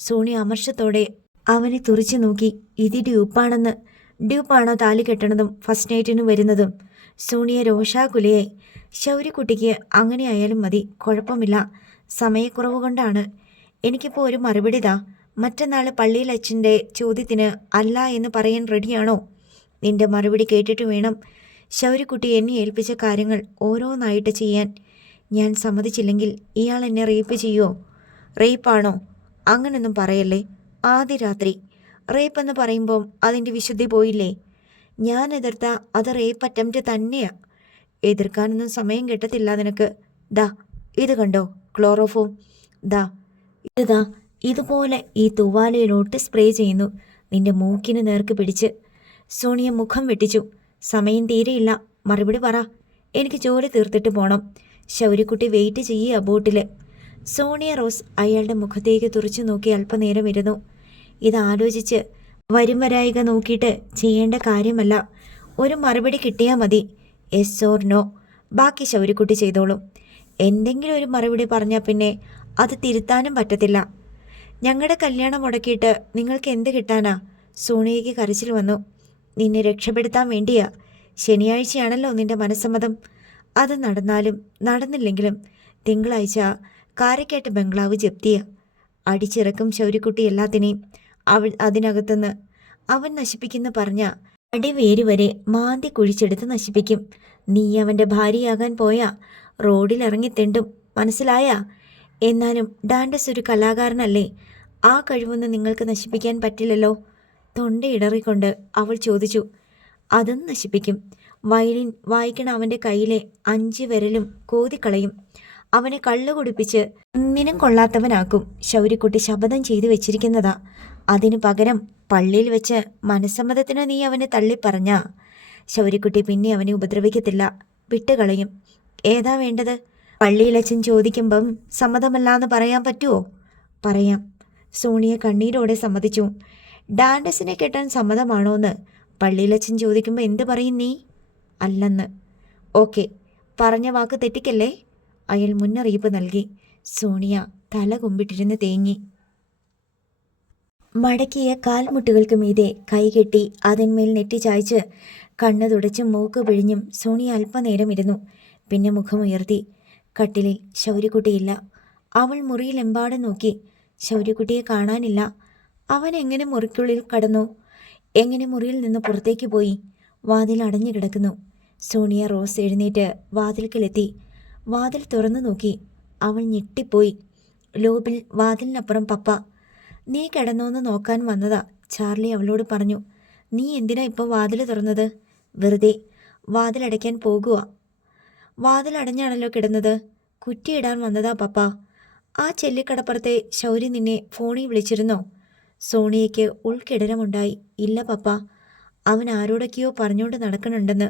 സോണിയ അമർഷത്തോടെ അവനെ തുറിച്ചു നോക്കി. ഇത് ഡ്യൂപ്പാണെന്ന്. ഡ്യൂപ്പാണോ താലി കെട്ടണതും ഫസ്റ്റ് നൈറ്റിന് വരുന്നതും? സോണിയ രോഷാകുലയായി. ശൗര്യക്കുട്ടിക്ക് അങ്ങനെ ആയാലും മതി, കുഴപ്പമില്ല. സമയക്കുറവ് കൊണ്ടാണ്. എനിക്കിപ്പോൾ ഒരു മറുപടി താ. മറ്റന്നാൾ പള്ളിയിൽ അച്ഛൻ്റെ ചോദ്യത്തിന് അല്ല എന്ന് പറയാൻ റെഡിയാണോ? നിന്റെ മറുപടി കേട്ടിട്ട് വേണം ശൗര്യക്കുട്ടി എന്നെ ഏൽപ്പിച്ച കാര്യങ്ങൾ ഓരോന്നായിട്ട് ചെയ്യാൻ. ഞാൻ സമ്മതിച്ചില്ലെങ്കിൽ ഇയാൾ എന്നെ റേപ്പ് ചെയ്യുമോ? റേപ്പാണോ? അങ്ങനൊന്നും പറയല്ലേ. ആദ്യ രാത്രി റേപ്പ് എന്ന് പറയുമ്പം അതിൻ്റെ വിശുദ്ധി പോയില്ലേ? ഞാൻ എതിർത്ത അത് റേപ്പ് അറ്റംപ്റ്റ് തന്നെയാ. എതിർക്കാനൊന്നും സമയം കിട്ടത്തില്ല നിനക്ക്. ദാ ഇത് കണ്ടോ ക്ലോറോഫോം. ദാ ഇതാ ഇതുപോലെ ഈ തൂവാലയിലോട്ട് സ്പ്രേ ചെയ്യുന്നു, നിന്റെ മൂക്കിന് നേർക്ക് പിടിച്ച്. സോണിയ മുഖം വെട്ടിച്ചു. സമയം തീരെയില്ല, മറുപടി പറ. എനിക്ക് ജോലി തീർത്തിട്ട് പോണം. ശൗര്യക്കുട്ടി വെയിറ്റ് ചെയ്യുക ബോട്ടിൽ. സോണിയ റോസ് അയാളുടെ മുഖത്തേക്ക് തുറച്ചു നോക്കി അല്പനേരം ഇരുന്നു. ഇതാലോചിച്ച് വരും വരായിക നോക്കിയിട്ട് ചെയ്യേണ്ട കാര്യമല്ല. ഒരു മറുപടി കിട്ടിയാൽ മതി. Yes or no. ബാക്കി ശൗര്യക്കുട്ടി ചെയ്തോളും. എന്തെങ്കിലും ഒരു മറുപടി പറഞ്ഞാൽ പിന്നെ അത് തിരുത്താനും പറ്റത്തില്ല. ഞങ്ങളുടെ കല്യാണം മുടക്കിയിട്ട് നിങ്ങൾക്ക് എന്ത് കിട്ടാനാ? സോണിയയ്ക്ക് കരച്ചിൽ വന്നു. നിന്നെ രക്ഷപ്പെടുത്താൻ വേണ്ടിയാ. ശനിയാഴ്ചയാണല്ലോ നിന്റെ മനസ്സമ്മതം. അത് നടന്നാലും നടന്നില്ലെങ്കിലും തിങ്കളാഴ്ച കാരക്കാട്ട് ബംഗ്ലാവ് ജപ്തിയ. അടിച്ചിറക്കും ശൗര്യക്കുട്ടി എല്ലാത്തിനെയും. അതിനകത്തുനിന്ന് അവൻ നശിപ്പിക്കുന്ന പറഞ്ഞ അടിവേര് വരെ മാന്തി കുഴിച്ചെടുത്ത് നശിപ്പിക്കും. നീ അവൻ്റെ ഭാര്യയാകാൻ പോയാ റോഡിലിറങ്ങി തെണ്ടും, മനസ്സിലായാ? എന്നാലും ഡാൻഡസ് ഒരു കലാകാരനല്ലേ? ആ കഴിവൊന്നും നിങ്ങൾക്ക് നശിപ്പിക്കാൻ പറ്റില്ലല്ലോ. തൊണ്ടയിടറിക്കൊണ്ട് അവൾ ചോദിച്ചു. അതും നശിപ്പിക്കും. വയലിൻ വായിക്കണ അവൻ്റെ കയ്യിലെ 5 വിരലും കോതിക്കളയും. അവനെ കള്ളു കുടിപ്പിച്ച് ഒന്നിനും കൊള്ളാത്തവനാക്കും. ശൗര്യക്കുട്ടി ശപഥം ചെയ്തു വെച്ചിരിക്കുന്നതാ. അതിനു പകരം പള്ളിയിൽ വെച്ച് മനസ്സമ്മതത്തിന് നീ അവനെ തള്ളിപ്പറഞ്ഞ ശൗര്യക്കുട്ടി പിന്നെ അവനെ ഉപദ്രവിക്കത്തില്ല, വിട്ടുകളയും. ഏതാ വേണ്ടത്? പള്ളിയിലച്ഛൻ ചോദിക്കുമ്പം സമ്മതമല്ലാന്ന് പറയാൻ പറ്റുമോ? പറയാം. സോണിയ കണ്ണീരോടെ സമ്മതിച്ചു. ഡാൻഡസിനെ കെട്ടാൻ സമ്മതമാണോന്ന് പള്ളിയിലച്ഛൻ ചോദിക്കുമ്പോൾ എന്ത് പറയും നീ? അല്ലെന്ന്. ഓക്കെ, പറഞ്ഞ വാക്ക് തെറ്റിക്കല്ലേ? അയാൾ മുന്നറിയിപ്പ് നൽകി. സോണിയ തല കുമ്പിട്ടിരുന്ന് തേങ്ങി. മടക്കിയ കാൽമുട്ടുകൾക്ക് മീതെ കൈകെട്ടി അതിന്മേൽ നെറ്റി ചായ്ച്ച് കണ്ണ് തുടച്ചും മൂക്ക് പിഴിഞ്ഞും സോണിയ അല്പനേരം ഇരുന്നു. പിന്നെ മുഖമുയർത്തി. കട്ടിലിൽ ശൗര്യക്കുട്ടിയില്ല. അവൾ മുറിയിലെമ്പാടും നോക്കി. ശൗര്യക്കുട്ടിയെ കാണാനില്ല. അവൻ എങ്ങനെ മുറിക്കുള്ളിൽ കടന്നു? എങ്ങനെ മുറിയിൽ നിന്ന് പുറത്തേക്ക് പോയി? വാതിൽ അടഞ്ഞു കിടക്കുന്നു. സോണിയ റോസ് എഴുന്നേറ്റ് വാതിൽക്കലെത്തി. വാതിൽ തുറന്നു നോക്കി. അവൾ ഞെട്ടിപ്പോയി. ലോബിൽ വാതിലിനപ്പുറം പപ്പ. നീ കിടന്നോന്ന് നോക്കാൻ വന്നതാ, ചാർലി അവളോട് പറഞ്ഞു. നീ എന്തിനാ ഇപ്പോൾ വാതിൽ തുറന്നത്? വെറുതെ. വാതിലടയ്ക്കാൻ പോകുക. വാതിലടഞ്ഞാണല്ലോ കിടന്നത്. കുറ്റിയിടാൻ വന്നതാ പപ്പ. ആ ചെല്ലിക്കടപ്പുറത്തെ ശൗരി നിന്നെ ഫോണിൽ വിളിച്ചിരുന്നോ? സോണിയയ്ക്ക് ഉൾക്കിടരമുണ്ടായി. ഇല്ല പപ്പ, അവൻ ആരോടൊക്കെയോ പറഞ്ഞുകൊണ്ട് നടക്കണുണ്ടെന്ന്.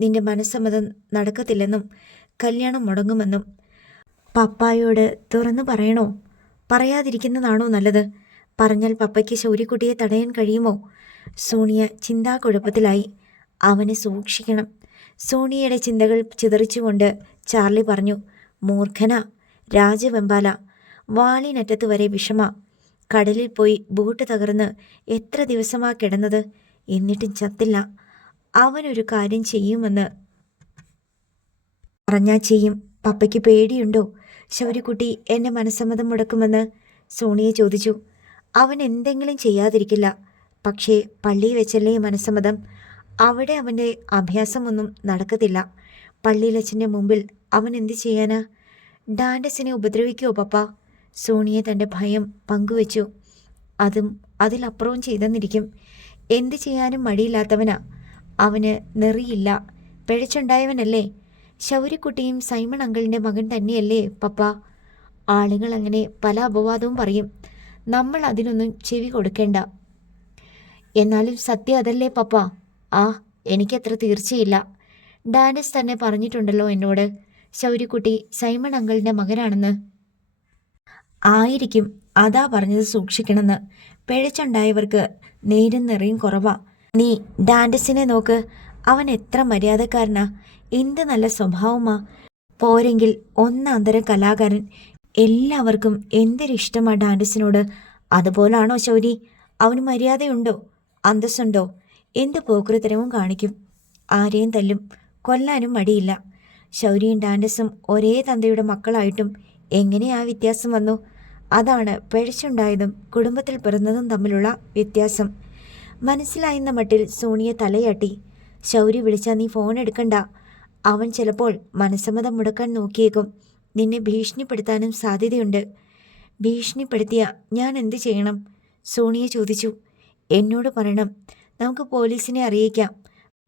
നിന്റെ മനസ്സമ്മതം നടക്കത്തില്ലെന്നും കല്യാണം മുടങ്ങുമെന്നും. പപ്പായോട് തുറന്നു പറയണോ? പറയാതിരിക്കുന്നതാണോ നല്ലത്? പറഞ്ഞാൽ പപ്പയ്ക്ക് ശൗര്യക്കുട്ടിയെ തടയാൻ കഴിയുമോ? സോണിയ ചിന്താക്കുഴപ്പത്തിലായി. അവനെ സൂക്ഷിക്കണം. സോണിയയുടെ ചിന്തകൾ ചിതറിച്ചുകൊണ്ട് ചാർലി പറഞ്ഞു. മൂർഖന, രാജവെമ്പാല, വാളിനറ്റത്ത് വരെ വിഷമ. കടലിൽ പോയി ബോട്ട് തകർന്ന് എത്ര ദിവസമാ കിടന്നത്, എന്നിട്ടും ചത്തില്ല. അവനൊരു കാര്യം ചെയ്യുമെന്ന് പറഞ്ഞാൽ ചെയ്യും. പപ്പയ്ക്ക് പേടിയുണ്ടോ ശൗര്യക്കുട്ടി എൻ്റെ മനസ്സമ്മതം മുടക്കുമെന്ന്? സോണിയ ചോദിച്ചു. അവൻ എന്തെങ്കിലും ചെയ്യാതിരിക്കില്ല. പക്ഷേ പള്ളിയിൽ വെച്ചല്ലേ മനസ്സമ്മതം. അവിടെ അവൻ്റെ അഭ്യാസമൊന്നും നടക്കത്തില്ല. പള്ളിയിലച്ഛൻ്റെ മുമ്പിൽ അവൻ എന്ത് ചെയ്യാനാ? ഡാൻഡസിനെ ഉപദ്രവിക്കുമോ പപ്പ? സോണിയ തൻ്റെ ഭയം പങ്കുവച്ചു. അതും അതിലപ്പുറവും ചെയ്തെന്നിരിക്കും. എന്ത് ചെയ്യാനും മടിയില്ലാത്തവനാ. അവന് നെറിയില്ല. പിഴച്ചുണ്ടായവനല്ലേ. ശൗര്യക്കുട്ടിയും സൈമൺ അങ്കിളിൻ്റെ മകൻ തന്നെയല്ലേ പപ്പ? ആളുകൾ അങ്ങനെ പല അപവാദവും പറയും. നമ്മൾ അതിനൊന്നും ചെവി കൊടുക്കേണ്ട. എന്നാലും സത്യം അതല്ലേ പപ്പ? ആ, എനിക്കത്ര തീർച്ചയില്ല. ഡാനിസ് തന്നെ പറഞ്ഞിട്ടുണ്ടല്ലോ എന്നോട് ശൗര്യക്കുട്ടി സൈമൺ അങ്കിളിൻ്റെ മകനാണെന്ന്. ആയിരിക്കും, അതാ പറഞ്ഞത് സൂക്ഷിക്കണമെന്ന്. പിഴച്ചുണ്ടായവർക്ക് നേരും നിറയും കുറവാ. നീ ഡാൻഡസിനെ നോക്ക്, അവൻ എത്ര മര്യാദക്കാരനാ, എന്ത് നല്ല സ്വഭാവമാ. പോരെങ്കിൽ ഒന്നാന്തരം കലാകാരൻ. എല്ലാവർക്കും എന്തൊരിഷ്ടമാ ഡാൻഡസിനോട്. അതുപോലാണോ ശൗരി? അവന് മര്യാദയുണ്ടോ, അന്തസ്സുണ്ടോ? എന്ത് പോക്രിത്തരവും കാണിക്കും. ആരെയും തല്ലും, കൊല്ലാനും മടിയില്ല. ശൗരിയും ഡാൻഡസും ഒരേ തന്തയുടെ മക്കളായിട്ടും എങ്ങനെയാ വ്യത്യാസം വന്നു? അതാണ് പിഴച്ചുണ്ടായതും കുടുംബത്തിൽ പിറന്നതും തമ്മിലുള്ള വ്യത്യാസം. മനസ്സിലായെന്ന മട്ടിൽ സോണിയെ തലയാട്ടി. ശൗരി വിളിച്ചാൽ നീ ഫോൺ എടുക്കണ്ട. അവൻ ചിലപ്പോൾ മനസ്സമ്മതം മുടക്കാൻ നോക്കിയേക്കും. നിന്നെ ഭീഷണിപ്പെടുത്താനും സാധ്യതയുണ്ട്. ഭീഷണിപ്പെടുത്തിയ ഞാൻ എന്ത് ചെയ്യണം? സോണിയ ചോദിച്ചു. എന്നോട് പറയണം, നമുക്ക് പോലീസിനെ അറിയിക്കാം.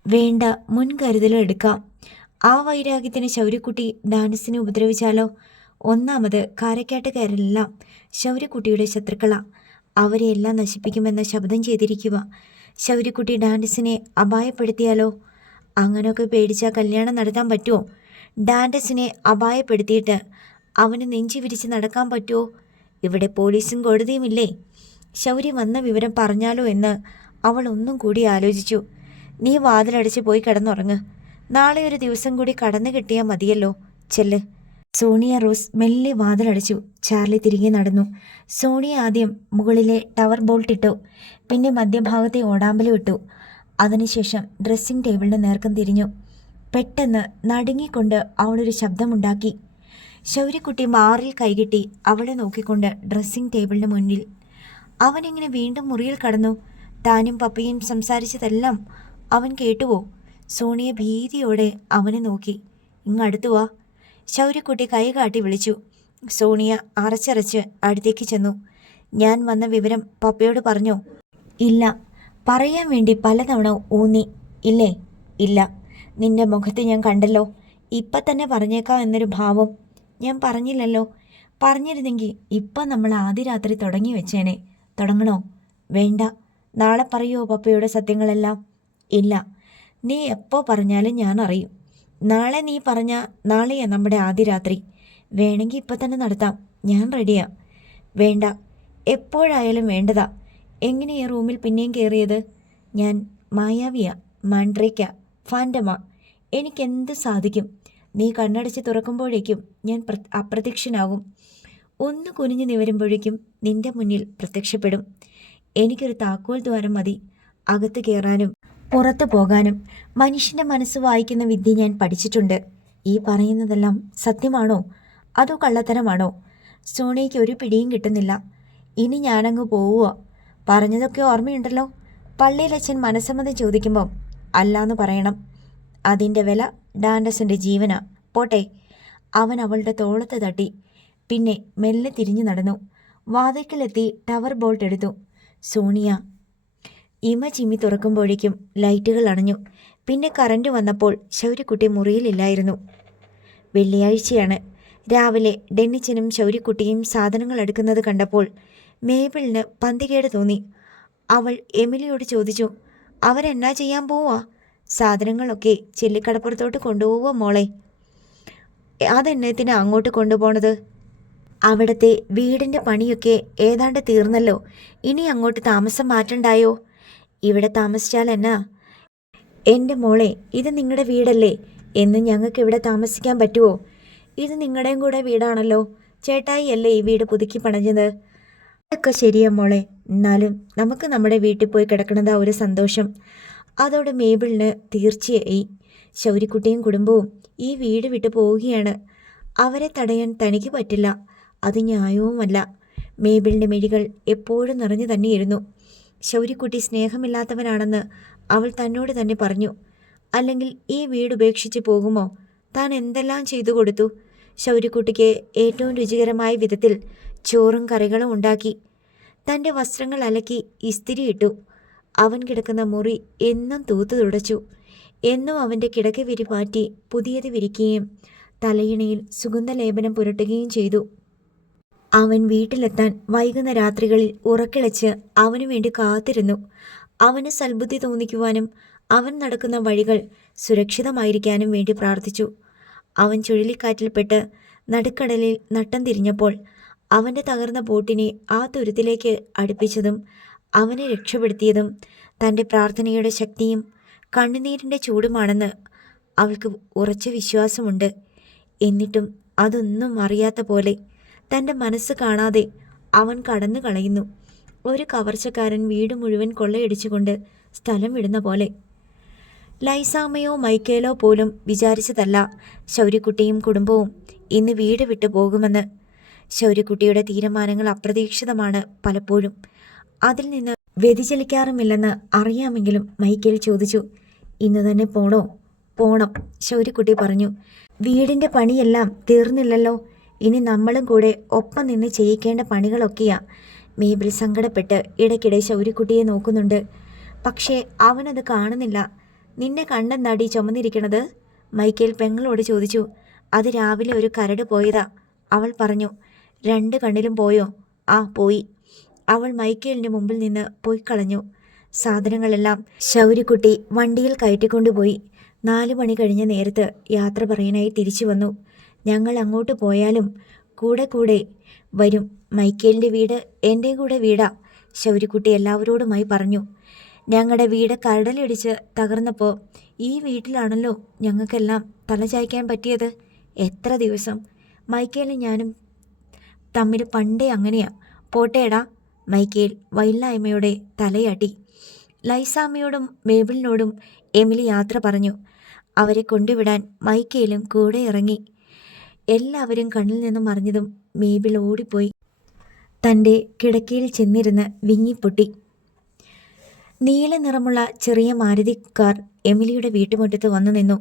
വേണ്ട മുൻകരുതലും എടുക്കാം. ആ വൈരാഗ്യത്തിന് ശൗര്യക്കുട്ടി ഡാൻസിനെ ഉപദ്രവിച്ചാലോ? ഒന്നാമത് കാരക്കാട്ടുകാരെല്ലാം ശൗര്യക്കുട്ടിയുടെ ശത്രുക്കളാ. അവരെയെല്ലാം നശിപ്പിക്കുമെന്ന ശബ്ദം ചെയ്തിരിക്കുക. ശൗര്യക്കുട്ടി ഡാൻഡസിനെ അപായപ്പെടുത്തിയാലോ? അങ്ങനെയൊക്കെ പേടിച്ചാൽ കല്യാണം നടത്താൻ പറ്റുമോ? ഡാൻഡസിനെ അപായപ്പെടുത്തിയിട്ട് അവന് നെഞ്ചി വിരിച്ച് നടക്കാൻ പറ്റുമോ? ഇവിടെ പോലീസും കോടതിയുമില്ലേ? ശൗര്യ വന്ന വിവരം പറഞ്ഞാലോ എന്ന് അവൾ ഒന്നും കൂടി ആലോചിച്ചു. നീ വാതിലടച്ച് പോയി കിടന്നുറങ്ങ്. നാളെ ഒരു ദിവസം കൂടി കടന്നു കിട്ടിയാൽ മതിയല്ലോ. ചെല്ല്. സോണിയ റോസ് മെല്ലെ വാതിലടച്ചു. ചാർലി തിരികെ നടന്നു. സോണിയ ആദ്യം മുകളിലെ ടവർ ബോൾട്ട് ഇട്ടു. പിന്നെ മധ്യഭാഗത്തെ ഓടാമ്പലും ഇട്ടു. അതിനുശേഷം ഡ്രസ്സിംഗ് ടേബിളിന് നേർക്കം തിരിഞ്ഞു. പെട്ടെന്ന് നടുങ്ങിക്കൊണ്ട് അവളൊരു ശബ്ദമുണ്ടാക്കി. ശൗര്യക്കുട്ടി മാറിൽ കൈകെട്ടി അവളെ നോക്കിക്കൊണ്ട് ഡ്രസ്സിംഗ് ടേബിളിന് മുന്നിൽ. അവനെങ്ങനെ വീണ്ടും മുറിയിൽ കടന്നു? താനും പപ്പയും സംസാരിച്ചതെല്ലാം അവൻ കേട്ടുവോ? സോണിയ ഭീതിയോടെ അവനെ നോക്കി. ഇങ്ങടുത്തു വാ. ശൗര്യക്കുട്ടി കൈ കാട്ടി വിളിച്ചു. സോണിയ അറച്ചറച്ച് അടുത്തേക്ക് ചെന്നു. ഞാൻ വന്ന വിവരം പപ്പയോട് പറഞ്ഞോ? ഇല്ല. പറയാൻ വേണ്ടി പലതവണ ഊന്നി. ഇല്ലേ? ഇല്ല. നിന്റെ മുഖത്ത് ഞാൻ കണ്ടല്ലോ. ഇപ്പം തന്നെ പറഞ്ഞേക്കാം എന്നൊരു ഭാവം. ഞാൻ പറഞ്ഞില്ലല്ലോ. പറഞ്ഞിരുന്നെങ്കിൽ ഇപ്പം നമ്മൾ ആദ്യ രാത്രി തുടങ്ങി വെച്ചേനെ. തുടങ്ങണോ? വേണ്ട. നാളെ പറയുമോ പപ്പയുടെ സത്യങ്ങളെല്ലാം? ഇല്ല. നീ എപ്പോൾ പറഞ്ഞാലും ഞാൻ അറിയും. നാളെ നീ പറഞ്ഞാൽ നാളെയാ നമ്മുടെ ആദ്യ രാത്രി. വേണമെങ്കിൽ ഇപ്പം തന്നെ നടത്താം. ഞാൻ റെഡിയാ. വേണ്ട. എപ്പോഴായാലും വേണ്ടതാ. എങ്ങനെയാ റൂമിൽ പിന്നെയും കയറിയത്? ഞാൻ മായാവിയ, മാൻഡ്രേക്ക, ഫാൻഡമ. എനിക്കെന്ത് സാധിക്കും? നീ കണ്ണടച്ച് തുറക്കുമ്പോഴേക്കും ഞാൻ അപ്രത്യക്ഷനാകും. ഒന്ന് കുനിഞ്ഞു നിവരുമ്പോഴേക്കും നിന്റെ മുന്നിൽ പ്രത്യക്ഷപ്പെടും. എനിക്കൊരു താക്കോൽ ദ്വാരം മതി അകത്ത് കയറാനും പുറത്തു പോകാനും. മനുഷ്യൻ്റെ മനസ്സ് വായിക്കുന്ന വിദ്യ ഞാൻ പഠിച്ചിട്ടുണ്ട്. ഈ പറയുന്നതെല്ലാം സത്യമാണോ അതോ കള്ളത്തരമാണോ? സോണിയയ്ക്ക് ഒരു പിടിയും കിട്ടുന്നില്ല. ഇനി ഞാനങ്ങ് പോവുക. പറഞ്ഞതൊക്കെ ഓർമ്മയുണ്ടല്ലോ. പള്ളിയിലച്ഛൻ മനസ്സമ്മതം ചോദിക്കുമ്പം അല്ലാന്ന് പറയണം. അതിൻ്റെ വില ഡാൻഡസിൻ്റെ ജീവനാ. പോട്ടെ. അവൻ അവളുടെ തോളത്ത് തട്ടി. പിന്നെ മെല്ലെ തിരിഞ്ഞു നടന്നു. വാതിൽക്കലെത്തി ടവർ ബോൾട്ട് എടുത്തു. സോണിയ ഇമ ചിമ്മി തുറക്കുമ്പോഴേക്കും ലൈറ്റുകൾ അണഞ്ഞു. പിന്നെ കറണ്ട് വന്നപ്പോൾ ശൗര്യക്കുട്ടി മുറിയിലില്ലായിരുന്നു. വെള്ളിയാഴ്ചയാണ്. രാവിലെ ഡെന്നിച്ചനും ശൗര്യക്കുട്ടിയും സാധനങ്ങൾ എടുക്കുന്നത് കണ്ടപ്പോൾ മേബിളിന് പന്തികേട് തോന്നി. അവൾ എമിലിയോട് ചോദിച്ചു, അവരെന്നാ ചെയ്യാൻ പോവാ? സാധനങ്ങളൊക്കെ ചെല്ലിക്കടപ്പുറത്തോട്ട് കൊണ്ടുപോവുക മോളെ. അതെന്നത്തിനാ അങ്ങോട്ട് കൊണ്ടുപോണത്? അവിടുത്തെ വീടിൻ്റെ പണിയൊക്കെ ഏതാണ്ട് തീർന്നല്ലോ. ഇനി അങ്ങോട്ട് താമസം മാറ്റണ്ടായോ? ഇവിടെ താമസിച്ചാൽ എന്നാ? എൻ്റെ മോളെ, ഇത് നിങ്ങളുടെ വീടല്ലേ. എന്നും ഞങ്ങൾക്ക് ഇവിടെ താമസിക്കാൻ പറ്റുമോ? ഇത് നിങ്ങളുടെയും കൂടെ വീടാണല്ലോ. ചേട്ടായി അല്ലേ ഈ വീട് പുതുക്കി പണിഞ്ഞത്. അതൊക്കെ ശരിയാ മോളെ. എന്നാലും നമുക്ക് നമ്മുടെ വീട്ടിൽ പോയി കിടക്കണതാ ഒരു സന്തോഷം. അതോടെ മേബിളിന് തീർച്ചയായി. ശൗര്യക്കുട്ടിയും കുടുംബവും ഈ വീട് വിട്ടു പോവുകയാണ്. അവരെ തടയാൻ തനിക്ക് പറ്റില്ല. അത് ന്യായവുമല്ല. മേബിളിൻ്റെ മിഴികൾ എപ്പോഴും നിറഞ്ഞു തന്നെയിരുന്നു. ശൗര്യക്കുട്ടി സ്നേഹമില്ലാത്തവനാണെന്ന് അവൾ തന്നോട് തന്നെ പറഞ്ഞു. അല്ലെങ്കിൽ ഈ വീട് ഉപേക്ഷിച്ച് പോകുമോ? താൻ എന്തെല്ലാം ചെയ്തു കൊടുത്തു. ശൗര്യക്കുട്ടിക്ക് ഏറ്റവും രുചികരമായ വിധത്തിൽ ചോറും കറികളും ഉണ്ടാക്കി. തൻ്റെ വസ്ത്രങ്ങൾ അലക്കി ഇസ്തിരിയിട്ടു. അവൻ കിടക്കുന്ന മുറി എന്നും തൂത്തു തുടച്ചു. എന്നും അവൻ്റെ കിടക്ക വിരി മാറ്റി പുതിയത് വിരിക്കുകയും തലയിണയിൽ സുഗന്ധലേപനം പുരട്ടുകയും ചെയ്തു. അവൻ വീട്ടിലെത്താൻ വൈകുന്ന രാത്രികളിൽ ഉറക്കിളച്ച് അവനു വേണ്ടി കാത്തിരുന്നു. അവന് സൽബുദ്ധി തോന്നിക്കുവാനും അവൻ നടക്കുന്ന വഴികൾ സുരക്ഷിതമായിരിക്കാനും വേണ്ടി പ്രാർത്ഥിച്ചു. അവൻ ചുഴലിക്കാറ്റിൽപ്പെട്ട് നടുക്കടലിൽ നട്ടം തിരിഞ്ഞപ്പോൾ അവൻ്റെ തകർന്ന ബോട്ടിനെ ആ തുരുത്തിലേക്ക് അടുപ്പിച്ചതും അവനെ രക്ഷപ്പെടുത്തിയതും തൻ്റെ പ്രാർത്ഥനയുടെ ശക്തിയും കണ്ണുനീരിൻ്റെ ചൂടുമാണെന്ന് അവൾക്ക് ഉറച്ച വിശ്വാസമുണ്ട്. എന്നിട്ടും അതൊന്നും അറിയാത്ത പോലെ, തൻ്റെ മനസ്സ് കാണാതെ അവൻ കടന്നു കളയുന്നു. ഒരു കവർച്ചക്കാരൻ വീട് മുഴുവൻ കൊള്ളയടിച്ചുകൊണ്ട് സ്ഥലം വിടുന്ന പോലെ. ലൈസാമയോ മൈക്കേലോ പോലും വിചാരിച്ചതല്ല ശൗര്യക്കുട്ടിയും കുടുംബവും ഇന്ന് വീട് വിട്ടു പോകുമെന്ന്. ശൗര്യക്കുട്ടിയുടെ തീരുമാനങ്ങൾ അപ്രതീക്ഷിതമാണ് പലപ്പോഴും. അതിൽ നിന്ന് വ്യതിചലിക്കാറുമില്ലെന്ന് അറിയാമെങ്കിലും മൈക്കേൽ ചോദിച്ചു. ഇന്ന് തന്നെ പോണോ? പോണം, ശൗര്യക്കുട്ടി പറഞ്ഞു. വീടിൻ്റെ പണിയെല്ലാം തീർന്നില്ലല്ലോ. ഇനി നമ്മളും കൂടെ ഒപ്പം നിന്ന് ചെയ്യിക്കേണ്ട പണികളൊക്കെയാ. മേബിൾ സങ്കടപ്പെട്ട് ഇടയ്ക്കിടെ ശൗര്യക്കുട്ടിയെ നോക്കുന്നുണ്ട്. പക്ഷേ അവനത് കാണുന്നില്ല. നിന്നെ കണ്ടെന്താടി ചുമന്നിരിക്കണത്? മൈക്കേൽ പെങ്ങളോട് ചോദിച്ചു. അത് രാവിലെ ഒരു കരട് പോയതാ, അവൾ പറഞ്ഞു. 2 കണ്ണിലും പോയോ? ആ, പോയി. അവൾ മൈക്കേലിൻ്റെ മുമ്പിൽ നിന്ന് പോയിക്കളഞ്ഞു. സാധനങ്ങളെല്ലാം ശൗര്യക്കുട്ടി വണ്ടിയിൽ കയറ്റിക്കൊണ്ടുപോയി. 4 മണി കഴിഞ്ഞ നേരത്ത് യാത്ര പറയാനായി തിരിച്ചു വന്നു. ഞങ്ങൾ അങ്ങോട്ട് പോയാലും കൂടെ കൂടെ വരും. മൈക്കേലിൻ്റെ വീട് എൻ്റെ കൂടെ വീടാ, ശൗര്യക്കുട്ടി എല്ലാവരോടുമായി പറഞ്ഞു. ഞങ്ങളുടെ വീട് കടലിടിച്ച് തകർന്നപ്പോൾ ഈ വീട്ടിലാണല്ലോ ഞങ്ങൾക്കെല്ലാം തലചായ്ക്കാൻ പറ്റിയത്. എത്ര ദിവസം മൈക്കേലും ഞാനും തമ്മിൽ പണ്ടേ അങ്ങനെയാ. പോട്ടേടാ, മൈക്കേൽ വൈല്ലായ്മയോടെ തലയാട്ടി. ലൈസാമ്മയോടും മേബിളിനോടും എമിലി യാത്ര പറഞ്ഞു. അവരെ കൊണ്ടുവിടാൻ മൈക്കേലും കൂടെ ഇറങ്ങി. എല്ലാവരും കണ്ണിൽ നിന്നും മറിഞ്ഞതും മേബിൾ ഓടിപ്പോയി തൻ്റെ കിടക്കയിൽ ചെന്നിരുന്ന് വിങ്ങിപ്പൊട്ടി. നീല നിറമുള്ള ചെറിയ മാരുതി കാർ എമിലിയുടെ വീട്ടുമുറ്റത്ത് വന്നു നിന്നു.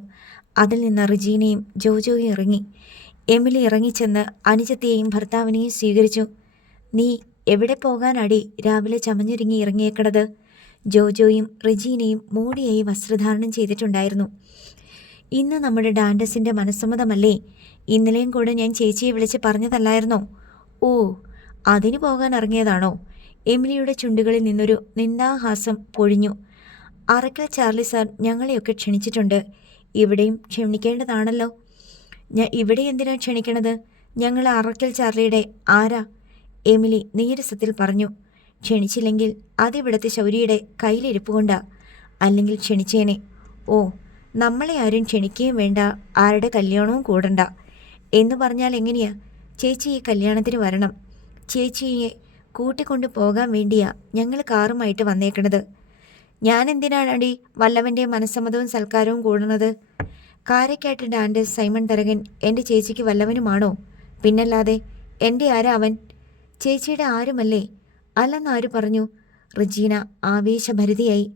അതിൽ നിന്ന് റിജീനയും ജോജോയും ഇറങ്ങി. എമിലി ഇറങ്ങിച്ചെന്ന് അനുജത്തെയും ഭർത്താവിനെയും സ്വീകരിച്ചു. നീ എവിടെ പോകാനാടി രാവിലെ ചമഞ്ഞൊരുങ്ങി ഇറങ്ങിയേക്കണത്? ജോജോയും റിജീനയും മൂടിയായി വസ്ത്രധാരണം ചെയ്തിട്ടുണ്ടായിരുന്നു. ഇന്ന് നമ്മുടെ ഡാൻഡസിൻ്റെ മനസ്സമ്മതമല്ലേ? ഇന്നലെയും കൂടെ ഞാൻ ചേച്ചിയെ വിളിച്ച് പറഞ്ഞതല്ലായിരുന്നോ? ഓ, അതിന് പോകാൻ ഇറങ്ങിയതാണോ? എമിലിയുടെ ചുണ്ടുകളിൽ നിന്നൊരു നിന്ദാഹാസം പൊഴിഞ്ഞു. അറക്കൽ ചാർലി സാർ ഞങ്ങളെയൊക്കെ ക്ഷണിച്ചിട്ടുണ്ട്. ഇവിടെയും ക്ഷണിക്കേണ്ടതാണല്ലോ. ഇവിടെ എന്തിനാ ക്ഷണിക്കണത്? ഞങ്ങൾ അറക്കൽ ചാർലിയുടെ ആരാ? എമിലി നീരസത്തിൽ പറഞ്ഞു. ക്ഷണിച്ചില്ലെങ്കിൽ അതിവിടുത്തെ ശൗര്യയുടെ കയ്യിലിരിപ്പുകൊണ്ടാ. അല്ലെങ്കിൽ ക്ഷണിച്ചേനെ. ഓ, നമ്മളെ ആരും ക്ഷണിക്കുകയും വേണ്ട, ആരുടെ കല്യാണവും കൂടണ്ട എന്ന് പറഞ്ഞാൽ എങ്ങനെയാ? ചേച്ചി ഈ കല്യാണത്തിന് വരണം. ചേച്ചിയെ കൂട്ടിക്കൊണ്ടു പോകാൻ വേണ്ടിയാ ഞങ്ങൾ കാറുമായിട്ട് വന്നേക്കണത്. ഞാൻ എന്തിനാണടി വല്ലവൻ്റെ മനസ്സമ്മതവും സൽക്കാരവും കൂടുന്നത്? കാരക്കാട്ട് ഡാൻഡസ് സൈമൺ തരകൻ എൻ്റെ ചേച്ചിക്ക് വല്ലവനുമാണോ? പിന്നല്ലാതെ എൻ്റെ ആരാ അവൻ? ചേച്ചിയുടെ ആരുമല്ലേ? അല്ലെന്നാര് പറഞ്ഞു? റജീന ആവേശഭരിതയായി.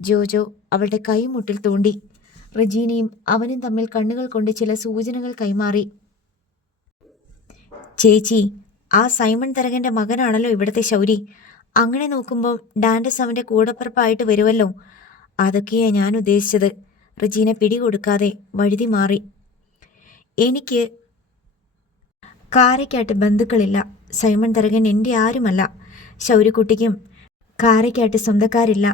ജോജോ അവളുടെ കൈമുട്ടിൽ തൂണ്ടി. റജീനയും അവനും തമ്മിൽ കണ്ണുകൾ കൊണ്ട് ചില സൂചനകൾ കൈമാറി. ചേച്ചി, ആ സൈമൺ തരകൻ്റെ മകനാണല്ലോ ഇവിടുത്തെ ശൗരി. അങ്ങനെ നോക്കുമ്പോൾ ഡാൻഡസ് അവൻ്റെ കൂടപ്പിറപ്പായിട്ട് വരുമല്ലോ. അതൊക്കെയാ ഞാൻ ഉദ്ദേശിച്ചത്. റജീന പിടികൊടുക്കാതെ വഴുതി മാറി. എനിക്ക് കാരയ്ക്കാട്ട് ബന്ധുക്കളില്ല. സൈമൺ തരകൻ എൻ്റെ ആരുമല്ല. ശൗര്യക്കുട്ടിക്കും കാരയ്ക്കാട്ട് സ്വന്തക്കാരില്ല.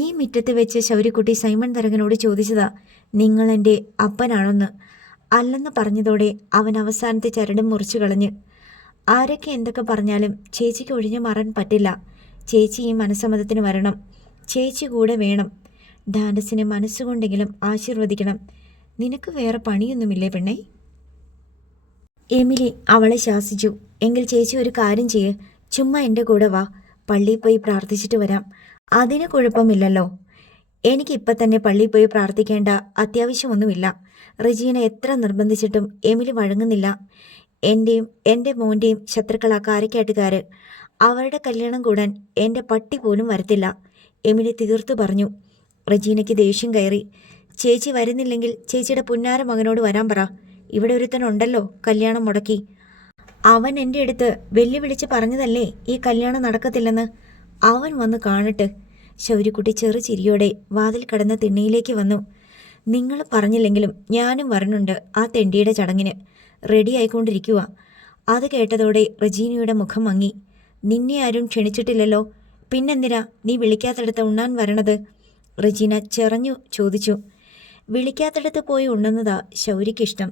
ഈ മുറ്റത്ത് വെച്ച് ശൗര്യക്കുട്ടി സൈമൺ തരകനോട് ചോദിച്ചതാ, നിങ്ങൾ എൻ്റെ അപ്പനാണോന്ന്. അല്ലെന്ന് പറഞ്ഞതോടെ അവൻ അവസാനത്തെ ചരടും മുറിച്ചു കളഞ്ഞ്. ആരൊക്കെ എന്തൊക്കെ പറഞ്ഞാലും ചേച്ചിക്ക് ഒഴിഞ്ഞു മാറാൻ പറ്റില്ല. ചേച്ചി ഈ മനസ്സമ്മതത്തിന് വരണം. ചേച്ചി കൂടെ വേണം. ഡാൻഡസിനെ മനസ്സുകൊണ്ടെങ്കിലും ആശീർവദിക്കണം. നിനക്ക് വേറെ പണിയൊന്നുമില്ലേ പെണ്ണേ? എമിലി അവളെ ശാസിച്ചു. എങ്കിൽ ചേച്ചി ഒരു കാര്യം ചെയ്യ്, ചുമ്മാ എൻ്റെ കൂടെ വാ. പള്ളിയിൽ പോയി പ്രാർത്ഥിച്ചിട്ട് വരാം. അതിന് കുഴപ്പമില്ലല്ലോ. എനിക്കിപ്പം തന്നെ പള്ളിയിൽ പോയി പ്രാർത്ഥിക്കേണ്ട അത്യാവശ്യമൊന്നുമില്ല. റജീന എത്ര നിർബന്ധിച്ചിട്ടും എമിലി വഴങ്ങുന്നില്ല. എൻ്റെയും എൻ്റെ മോൻ്റെയും ശത്രുക്കളാ കാരക്കാട്ടുകാർ. അവരുടെ കല്യാണം കൂടാൻ എൻ്റെ പട്ടി പോലും വരത്തില്ല, എമിലി തീർത്തു പറഞ്ഞു. റജീനയ്ക്ക് ദേഷ്യം കയറി. ചേച്ചി വരുന്നില്ലെങ്കിൽ ചേച്ചിയുടെ പുന്നാര മകനോട് വരാൻ പറ. ഇവിടെ ഒരുത്തനുണ്ടല്ലോ കല്യാണം മുടക്കി. അവൻ എൻ്റെ അടുത്ത് വെല്ലുവിളിച്ച് പറഞ്ഞതല്ലേ ഈ കല്യാണം നടക്കത്തില്ലെന്ന്. അവൻ വന്ന് കാണട്ടെ. ശൗര്യക്കുട്ടി ചെറു ചിരിയോടെ വാതിൽ കടന്ന് തിണ്ണയിലേക്ക് വന്നു. നിങ്ങൾ പറഞ്ഞില്ലെങ്കിലും ഞാനും വരണുണ്ട് ആ തെണ്ടിയുടെ ചടങ്ങിന്. റെഡി ആയിക്കൊണ്ടിരിക്കുക. അത് കേട്ടതോടെ റജീനയുടെ മുഖം മങ്ങി. നിന്നെ ആരും ക്ഷണിച്ചിട്ടില്ലല്ലോ, പിന്നെന്തിനാ നീ വിളിക്കാത്തടത്ത് ഉണ്ണാൻ വരണത്? റജീന ചെറഞ്ഞു ചോദിച്ചു. വിളിക്കാത്തടത്ത് പോയി ഉണ്ണുന്നതാ ശൗര്യക്കിഷ്ടം.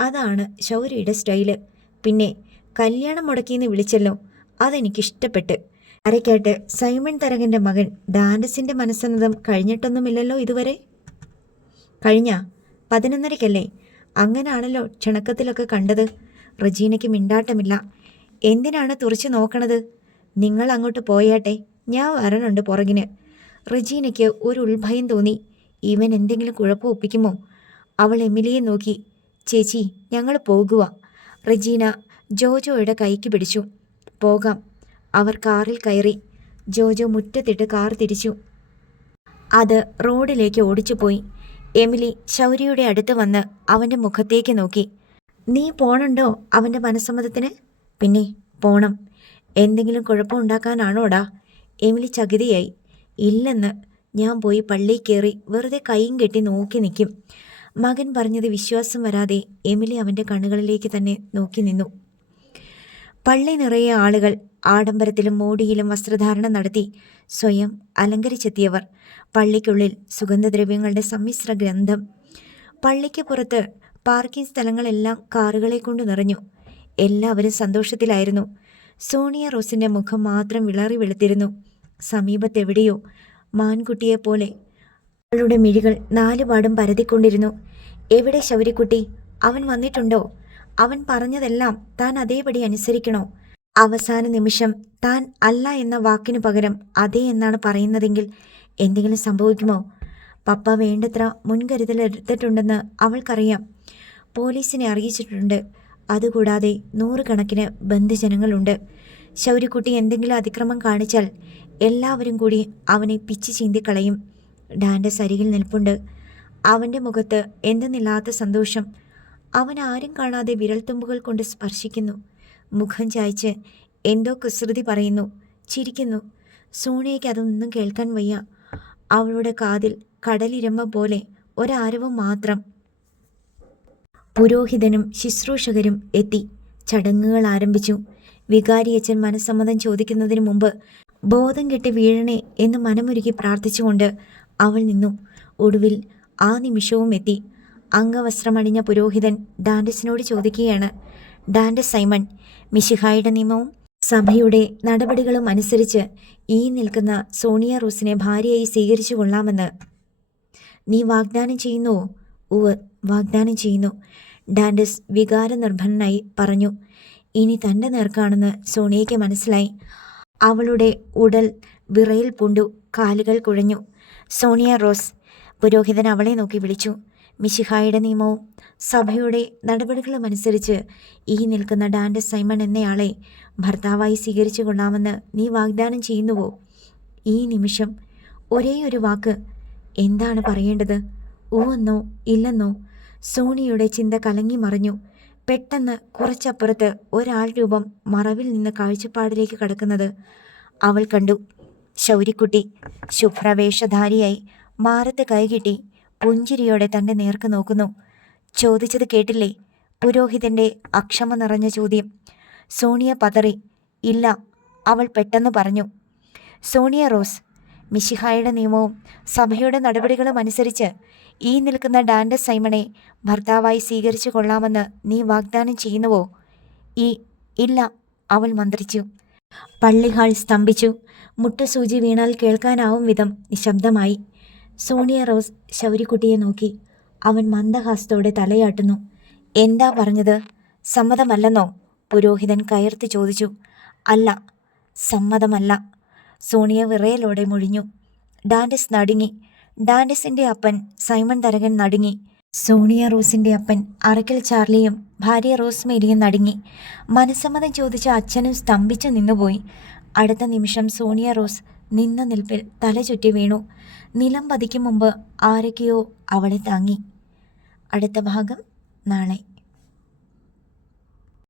അതാണ് ശൗര്യയുടെ സ്റ്റൈല്. പിന്നെ കല്യാണം മുടക്കിന്ന് വിളിച്ചല്ലോ, അതെനിക്കിഷ്ടപ്പെട്ട്. അരക്കാട്ട് സൈമൺ തരകൻ്റെ മകൻ ഡാൻഡസിൻ്റെ മനസ്സന്നതം കഴിഞ്ഞിട്ടൊന്നുമില്ലല്ലോ ഇതുവരെ. കഴിഞ്ഞ 11:30-ക്കല്ലേ? അങ്ങനാണല്ലോ ക്ഷണക്കത്തിലൊക്കെ കണ്ടത്. റജീനയ്ക്ക് മിണ്ടാട്ടമില്ല. എന്തിനാണ് തുറച്ചു നോക്കണത്? നിങ്ങൾ അങ്ങോട്ട് പോയാട്ടെ, ഞാൻ വരണുണ്ട് പുറകിന്. റജീനയ്ക്ക് ഒരു ഉൾഭയം തോന്നി. ഇവൻ എന്തെങ്കിലും കുഴപ്പം ഒപ്പിക്കുമോ? അവൾ എമിലിയെ നോക്കി. ചേച്ചി, ഞങ്ങൾ പോകുക. റജീന ജോജോയുടെ കൈക്ക് പിടിച്ചു. പോകാം. അവർ കാറിൽ കയറി. ജോജോ മുറ്റത്തിട്ട് കാർ തിരിച്ചു. അത് റോഡിലേക്ക് ഓടിച്ചുപോയി. എമിലി ശൗര്യയുടെ അടുത്ത് വന്ന് അവൻ്റെ മുഖത്തേക്ക് നോക്കി. നീ പോണുണ്ടോ അവൻ്റെ മനസ്സമ്മതത്തിന്? പിന്നെ പോണം. എന്തെങ്കിലും കുഴപ്പമുണ്ടാക്കാനാണോടാ? എമിലി ചകിതയായി. ഇല്ലെന്ന്. ഞാൻ പോയി പള്ളിയിൽ കയറി വെറുതെ കൈയും കെട്ടി നോക്കി നിൽക്കും. മകൻ പറഞ്ഞത് വിശ്വാസം വരാതെ എമിലി അവൻ്റെ കണ്ണുകളിലേക്ക് തന്നെ നോക്കി നിന്നു. പള്ളി നിറയെ ആളുകൾ. ആഡംബരത്തിലും മോടിയിലും വസ്ത്രധാരണം നടത്തി സ്വയം അലങ്കരിച്ചെത്തിയവർ. പള്ളിക്കുള്ളിൽ സുഗന്ധദ്രവ്യങ്ങളുടെ സമ്മിശ്ര ഗന്ധം. പള്ളിക്ക് പുറത്ത് പാർക്കിംഗ് സ്ഥലങ്ങളെല്ലാം കാറുകളെ കൊണ്ട് നിറഞ്ഞു. എല്ലാവരും സന്തോഷത്തിലായിരുന്നു. സോണിയ റോസിൻ്റെ മുഖം മാത്രം വിളറി വെളുത്തിരുന്നു. സമീപത്തെവിടെയോ മാൻകുട്ടിയെപ്പോലെ അവളുടെ മിഴികൾ നാലുപാടും പരതിക്കൊണ്ടിരുന്നു. എവിടെ ശൗര്യക്കുട്ടി? അവൻ വന്നിട്ടുണ്ടോ? അവൻ പറഞ്ഞതെല്ലാം താൻ അതേപടി അനുസരിക്കണോ? അവസാന നിമിഷം താൻ അല്ല എന്ന വാക്കിനു പകരം അതെ എന്നാണ് പറയുന്നതെങ്കിൽ എന്തെങ്കിലും സംഭവിക്കുമോ? പപ്പ വേണ്ടത്ര മുൻകരുതലെടുത്തിട്ടുണ്ടെന്ന് അവൾക്കറിയാം. പോലീസിനെ അറിയിച്ചിട്ടുണ്ട്. അതുകൂടാതെ 100 കണക്കിന് ബന്ധുജനങ്ങളുണ്ട്. ശൗര്യക്കുട്ടി എന്തെങ്കിലും അതിക്രമം കാണിച്ചാൽ എല്ലാവരും കൂടി അവനെ പിച്ചു ചീന്തിക്കളയും. ഡാൻഡസ് അരികിൽ നിൽപ്പുണ്ട്. അവൻ്റെ മുഖത്ത് എന്തെന്നില്ലാത്ത സന്തോഷം. അവൻ ആരും കാണാതെ വിരൽത്തുമ്പുകൾ കൊണ്ട് സ്പർശിക്കുന്നു. മുഖം ചായ്ച്ച് എന്തോ കുസൃതി പറയുന്നു, ചിരിക്കുന്നു. സോണിയയ്ക്ക് അതൊന്നും കേൾക്കാൻ വയ്യ. അവളുടെ കാതിൽ കടലിരമ്പ പോലെ ഒരാരവം മാത്രം. പുരോഹിതനും ശുശ്രൂഷകരും എത്തി. ചടങ്ങുകൾ ആരംഭിച്ചു. വികാരിയച്ഛൻ മനസ്സമ്മതം ചോദിക്കുന്നതിന് മുമ്പ് ബോധം കെട്ടി വീഴണേ എന്ന് മനമുരുകി പ്രാർത്ഥിച്ചുകൊണ്ട് അവൾ നിന്നു. ഒടുവിൽ ആ നിമിഷവും എത്തി. അംഗവസ്ത്രമണിഞ്ഞ പുരോഹിതൻ ഡാൻഡസിനോട് ചോദിക്കുകയാണ്. ഡാൻഡസ് സൈമൺ, മിശിഹായുടെ നിയമവും സഭയുടെ നടപടികളും അനുസരിച്ച് ഈ നിൽക്കുന്ന സോണിയ റോസിനെ ഭാര്യയായി സ്വീകരിച്ചു കൊള്ളാമെന്ന് നീ വാഗ്ദാനം ചെയ്യുന്നുവോ? ഉവ്, വാഗ്ദാനം ചെയ്യുന്നു. ഡാൻഡസ് വികാരനിർഭരനായി പറഞ്ഞു. ഇനി തൻ്റെ നേർക്കാണെന്ന് സോണിയയ്ക്ക് മനസ്സിലായി. അവളുടെ ഉടൽ വിറയിൽ പൂണ്ടു. കാലുകൾ കുഴഞ്ഞു. സോണിയ റോസ്, പുരോഹിതൻ അവളെ നോക്കി വിളിച്ചു. മിശിഹായുടെ നിയമവും സഭയുടെ നടപടികളും അനുസരിച്ച് ഈ നിൽക്കുന്ന ഡാൻഡസ് സൈമൺ എന്നയാളെ ഭർത്താവായി സ്വീകരിച്ചു കൊള്ളാമെന്ന് നീ വാഗ്ദാനം ചെയ്യുന്നുവോ? ഈ നിമിഷം ഒരേ ഒരു വാക്ക്. എന്താണ് പറയേണ്ടത്? ഊവെന്നോ ഇല്ലെന്നോ? സോണിയുടെ ചിന്ത കലങ്ങി മറിഞ്ഞു. പെട്ടെന്ന് കുറച്ചപ്പുറത്ത് ഒരാൾ രൂപം മറവിൽ നിന്ന് കാഴ്ചപ്പാടിലേക്ക് കടക്കുന്നത് അവൾ കണ്ടു. ശൗര്യക്കുട്ടി ശുഭ്രവേഷധാരിയായി മാറത്ത് കൈകിട്ടി പുഞ്ചിരിയോടെ തൻ്റെ നേർക്ക് നോക്കുന്നു. ചോദിച്ചത് കേട്ടില്ലേ? പുരോഹിതൻ്റെ അക്ഷമ നിറഞ്ഞ ചോദ്യം. സോണിയ പതറി. ഇല്ല, അവൾ പെട്ടെന്ന് പറഞ്ഞു. സോണിയ റോസ്, മിശിഹായുടെ നിയമവും സഭയുടെ നടപടികളും അനുസരിച്ച് ഈ നിൽക്കുന്ന ഡാൻഡസ് സൈമണെ ഭർത്താവായി സ്വീകരിച്ചു കൊള്ളാമെന്ന് നീ വാഗ്ദാനം ചെയ്യുന്നുവോ? ഇല്ല, അവൾ മന്ത്രിച്ചു. പള്ളിഹാൾ സ്തംഭിച്ചു. മുട്ടുസൂചി വീണാൽ കേൾക്കാനാവും വിധം നിശബ്ദമായി. സോണിയ റോസ് ശൗര്യക്കുട്ടിയെ നോക്കി. അവൻ മന്ദഹാസത്തോടെ തലയാട്ടുന്നു. എന്താ പറഞ്ഞത്? സമ്മതമല്ലെന്നോ? പുരോഹിതൻ കയർത്ത് ചോദിച്ചു. അല്ല, സമ്മതമല്ല. സോണിയ വിറയലോടെ മൊഴിഞ്ഞു. ഡാൻഡസ് നടുങ്ങി. ഡാൻഡസിൻ്റെ അപ്പൻ സൈമൺ തരകൻ നടുങ്ങി. സോണിയ റോസിൻ്റെ അപ്പൻ അറക്കൽ ചാർലിയും ഭാര്യ റോസ്മേരിയും നടുങ്ങി. മനസ്സമ്മതം ചോദിച്ച അച്ഛനും സ്തംഭിച്ചു നിന്നുപോയി. അടുത്ത നിമിഷം സോണിയ റോസ് നിന്ന നിൽപ്പിൽ തല ചുറ്റി വീണു. നിലം പതിക്കും മുമ്പ് ആരൊക്കെയോ അവളെ താങ്ങി. അടുത്ത ഭാഗം നാളെ.